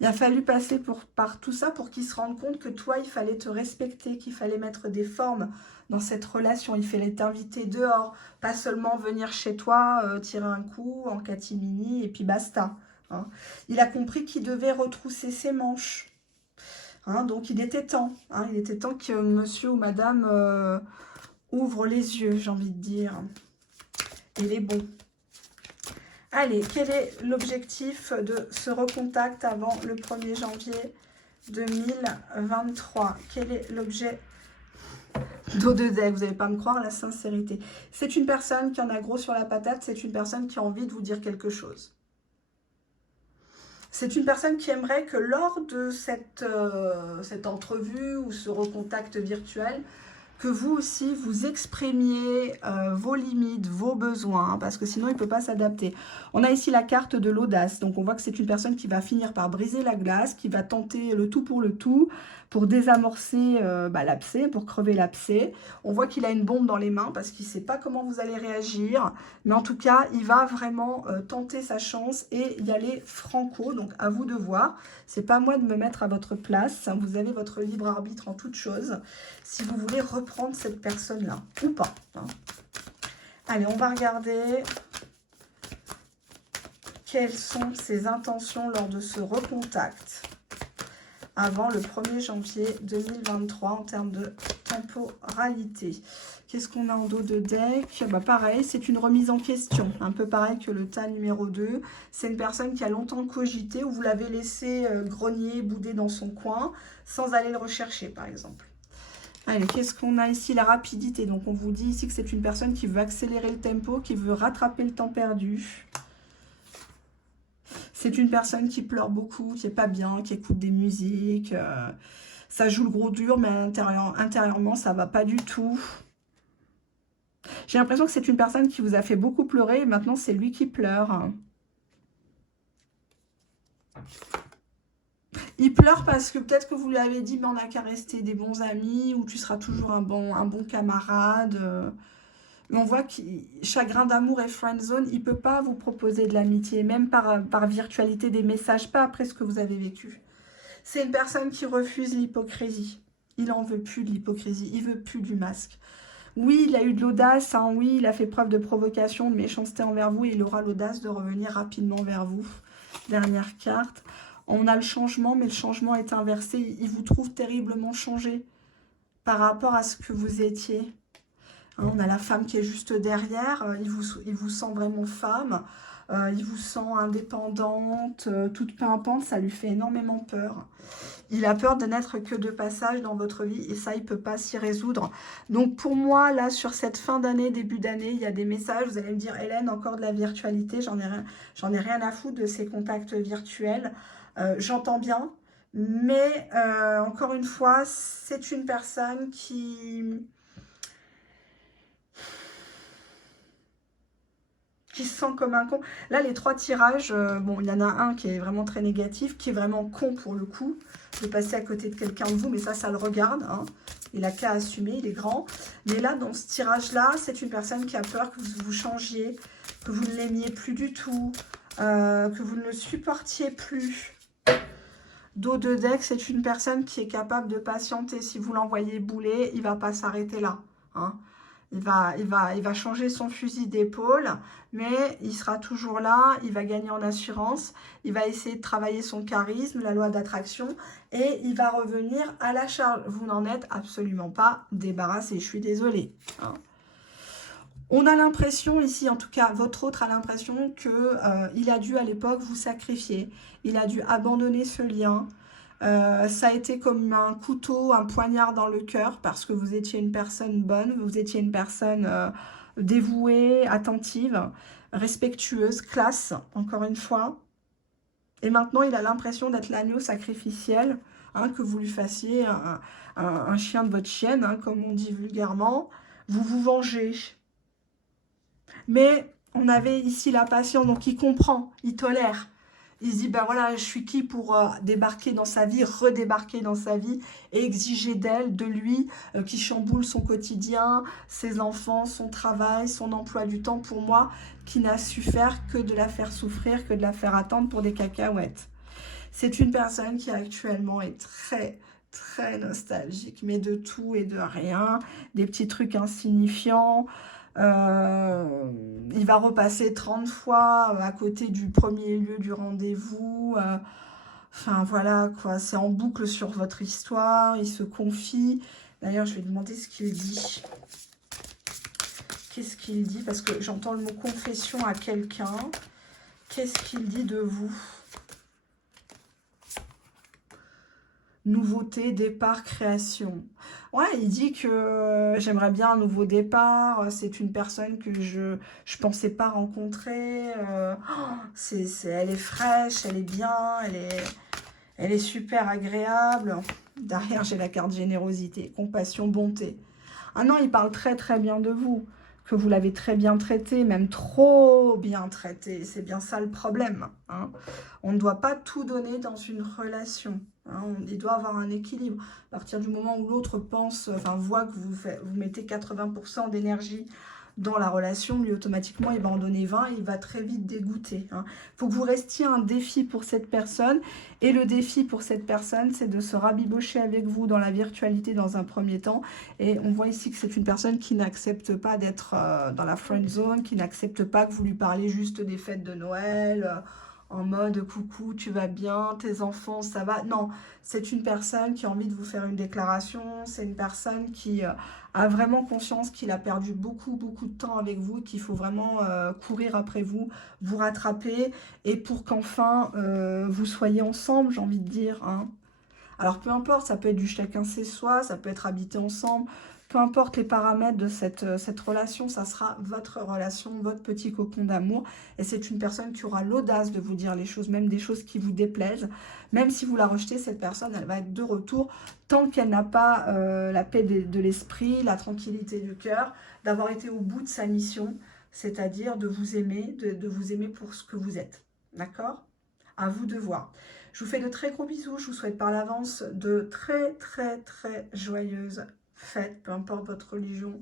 Il a fallu passer par tout ça pour qu'il se rende compte que toi, il fallait te respecter, qu'il fallait mettre des formes dans cette relation. Il fallait t'inviter dehors, pas seulement venir chez toi, tirer un coup en catimini et puis basta. Hein. Il a compris qu'il devait retrousser ses manches. Hein, donc il était temps. Hein, il était temps que monsieur ou madame ouvre les yeux, j'ai envie de dire. Et les bons. Allez, quel est l'objectif de ce recontact avant le 1er janvier 2023? Quel est l'objet d'eau de deck? Vous n'allez pas me croire, la sincérité. C'est une personne qui en a gros sur la patate, c'est une personne qui a envie de vous dire quelque chose. C'est une personne qui aimerait que lors de cette entrevue ou ce recontact virtuel, que vous aussi, vous exprimiez vos limites, vos besoins, parce que sinon, il ne peut pas s'adapter. On a ici la carte de l'audace, donc on voit que c'est une personne qui va finir par briser la glace, qui va tenter le tout pour désamorcer l'abcès, pour crever l'abcès. On voit qu'il a une bombe dans les mains, parce qu'il ne sait pas comment vous allez réagir, mais en tout cas, il va vraiment tenter sa chance et y aller franco, donc à vous de voir. C'est pas moi de me mettre à votre place, vous avez votre libre arbitre en toute chose, si vous voulez reprendre cette personne-là, ou pas. Hein. Allez, on va regarder quelles sont ses intentions lors de ce recontact avant le 1er janvier 2023 en termes de temporalité. Qu'est-ce qu'on a en dos de deck? Bah pareil, c'est une remise en question, un peu pareil que le tas numéro 2. C'est une personne qui a longtemps cogité ou vous l'avez laissé grogner, bouder dans son coin sans aller le rechercher par exemple. Allez, qu'est-ce qu'on a ici? La rapidité. Donc on vous dit ici que c'est une personne qui veut accélérer le tempo, qui veut rattraper le temps perdu. C'est une personne qui pleure beaucoup, qui n'est pas bien, qui écoute des musiques. Ça joue le gros dur, mais intérieurement, ça ne va pas du tout. J'ai l'impression que c'est une personne qui vous a fait beaucoup pleurer et maintenant, c'est lui qui pleure. Il pleure parce que peut-être que vous lui avez dit, mais on n'a qu'à rester des bons amis ou tu seras toujours un bon camarade. On voit que chagrin d'amour et friendzone, il ne peut pas vous proposer de l'amitié, même par virtualité des messages, pas après ce que vous avez vécu. C'est une personne qui refuse l'hypocrisie. Il n'en veut plus de l'hypocrisie, il veut plus du masque. Oui, il a eu de l'audace, hein, oui, il a fait preuve de provocation, de méchanceté envers vous, et il aura l'audace de revenir rapidement vers vous. Dernière carte. On a le changement, mais le changement est inversé. Il vous trouve terriblement changé par rapport à ce que vous étiez. Hein, on a la femme qui est juste derrière. Il vous sent vraiment femme. Il vous sent indépendante, toute pimpante. Ça lui fait énormément peur. Il a peur de n'être que de passage dans votre vie et ça, il ne peut pas s'y résoudre. Donc pour moi, là, sur cette fin d'année, début d'année, il y a des messages. Vous allez me dire, Hélène, encore de la virtualité. J'en ai rien à foutre de ces contacts virtuels. J'entends bien, mais encore une fois, c'est une personne qui se sent comme un con. Là, les 3 tirages, bon, il y en a un qui est vraiment très négatif, qui est vraiment con pour le coup, de passer à côté de quelqu'un de vous, mais ça le regarde, hein. Il a qu'à assumer, il est grand. Mais là, dans ce tirage-là, c'est une personne qui a peur que vous changiez, que vous ne l'aimiez plus du tout, que vous ne le supportiez plus. Dos de deck, c'est une personne qui est capable de patienter. Si vous l'envoyez bouler, il ne va pas s'arrêter là, hein. Il va changer son fusil d'épaule, mais il sera toujours là, il va gagner en assurance, il va essayer de travailler son charisme, la loi d'attraction, et il va revenir à la charge. Vous n'en êtes absolument pas débarrassé, je suis désolée, hein. On a l'impression ici, en tout cas votre autre a l'impression qu'il a dû à l'époque vous sacrifier, il a dû abandonner ce lien. Ça a été comme un couteau, un poignard dans le cœur parce que vous étiez une personne bonne, vous étiez une personne dévouée, attentive, respectueuse, classe, encore une fois. Et maintenant, il a l'impression d'être l'agneau sacrificiel, hein, que vous lui fassiez un chien de votre chienne, hein, comme on dit vulgairement. Vous vous vengez. Mais on avait ici la patience, donc il comprend, il tolère. Il se dit, ben voilà, je suis qui pour débarquer dans sa vie, redébarquer dans sa vie et exiger d'elle, de lui, qui chamboule son quotidien, ses enfants, son travail, son emploi du temps pour moi, qui n'a su faire que de la faire souffrir, que de la faire attendre pour des cacahuètes. C'est une personne qui actuellement est très, très nostalgique, mais de tout et de rien, des petits trucs insignifiants. Il va repasser 30 fois à côté du premier lieu du rendez-vous. Enfin, voilà, quoi. C'est en boucle sur votre histoire. Il se confie. D'ailleurs, je vais demander ce qu'il dit. Qu'est-ce qu'il dit? Parce que j'entends le mot confession à quelqu'un. Qu'est-ce qu'il dit de vous? Nouveauté, départ, création. Ouais, il dit que j'aimerais bien un nouveau départ. C'est une personne que je pensais pas rencontrer. Elle est fraîche, elle est bien, elle est super agréable. Derrière, j'ai la carte générosité, compassion, bonté. Ah non, il parle très très bien de vous, que vous l'avez très bien traité, même trop bien traité. C'est bien ça le problème, hein. On ne doit pas tout donner dans une relation, hein. Il doit avoir un équilibre. À partir du moment où l'autre pense, enfin voit que vous mettez 80% d'énergie dans la relation, lui automatiquement il va en donner 20 et il va très vite dégoûter, hein. Faut que vous restiez un défi pour cette personne, et le défi pour cette personne, c'est de se rabibocher avec vous dans la virtualité dans un premier temps. Et on voit ici que c'est une personne qui n'accepte pas d'être dans la friend zone, qui n'accepte pas que vous lui parlez juste des fêtes de Noël, en mode coucou, tu vas bien, tes enfants, ça va. Non, c'est une personne qui a envie de vous faire une déclaration, c'est une personne qui a vraiment conscience qu'il a perdu beaucoup, beaucoup de temps avec vous, qu'il faut vraiment courir après vous, vous rattraper, et pour qu'enfin vous soyez ensemble, j'ai envie de dire, hein. Alors, peu importe, ça peut être du chacun chez soi, ça peut être habiter ensemble, peu importe les paramètres de cette relation, ça sera votre relation, votre petit cocon d'amour. Et c'est une personne qui aura l'audace de vous dire les choses, même des choses qui vous déplaisent. Même si vous la rejetez, cette personne, elle va être de retour tant qu'elle n'a pas la paix de l'esprit, la tranquillité du cœur, d'avoir été au bout de sa mission, c'est-à-dire de vous aimer, de vous aimer pour ce que vous êtes. D'accord? À vous de voir. Je vous fais de très gros bisous. Je vous souhaite par l'avance de très, très, très joyeuses fêtes, peu importe votre religion,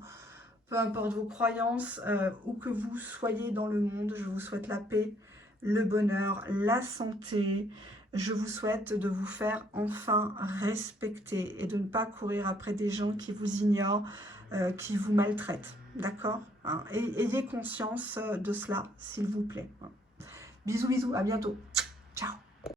Peu importe vos croyances, où que vous soyez dans le monde, je vous souhaite la paix, le bonheur, la santé. Je vous souhaite de vous faire enfin respecter et de ne pas courir après des gens qui vous ignorent, qui vous maltraitent. D'accord, hein? Et ayez conscience de cela, s'il vous plaît. Bisous, bisous, à bientôt.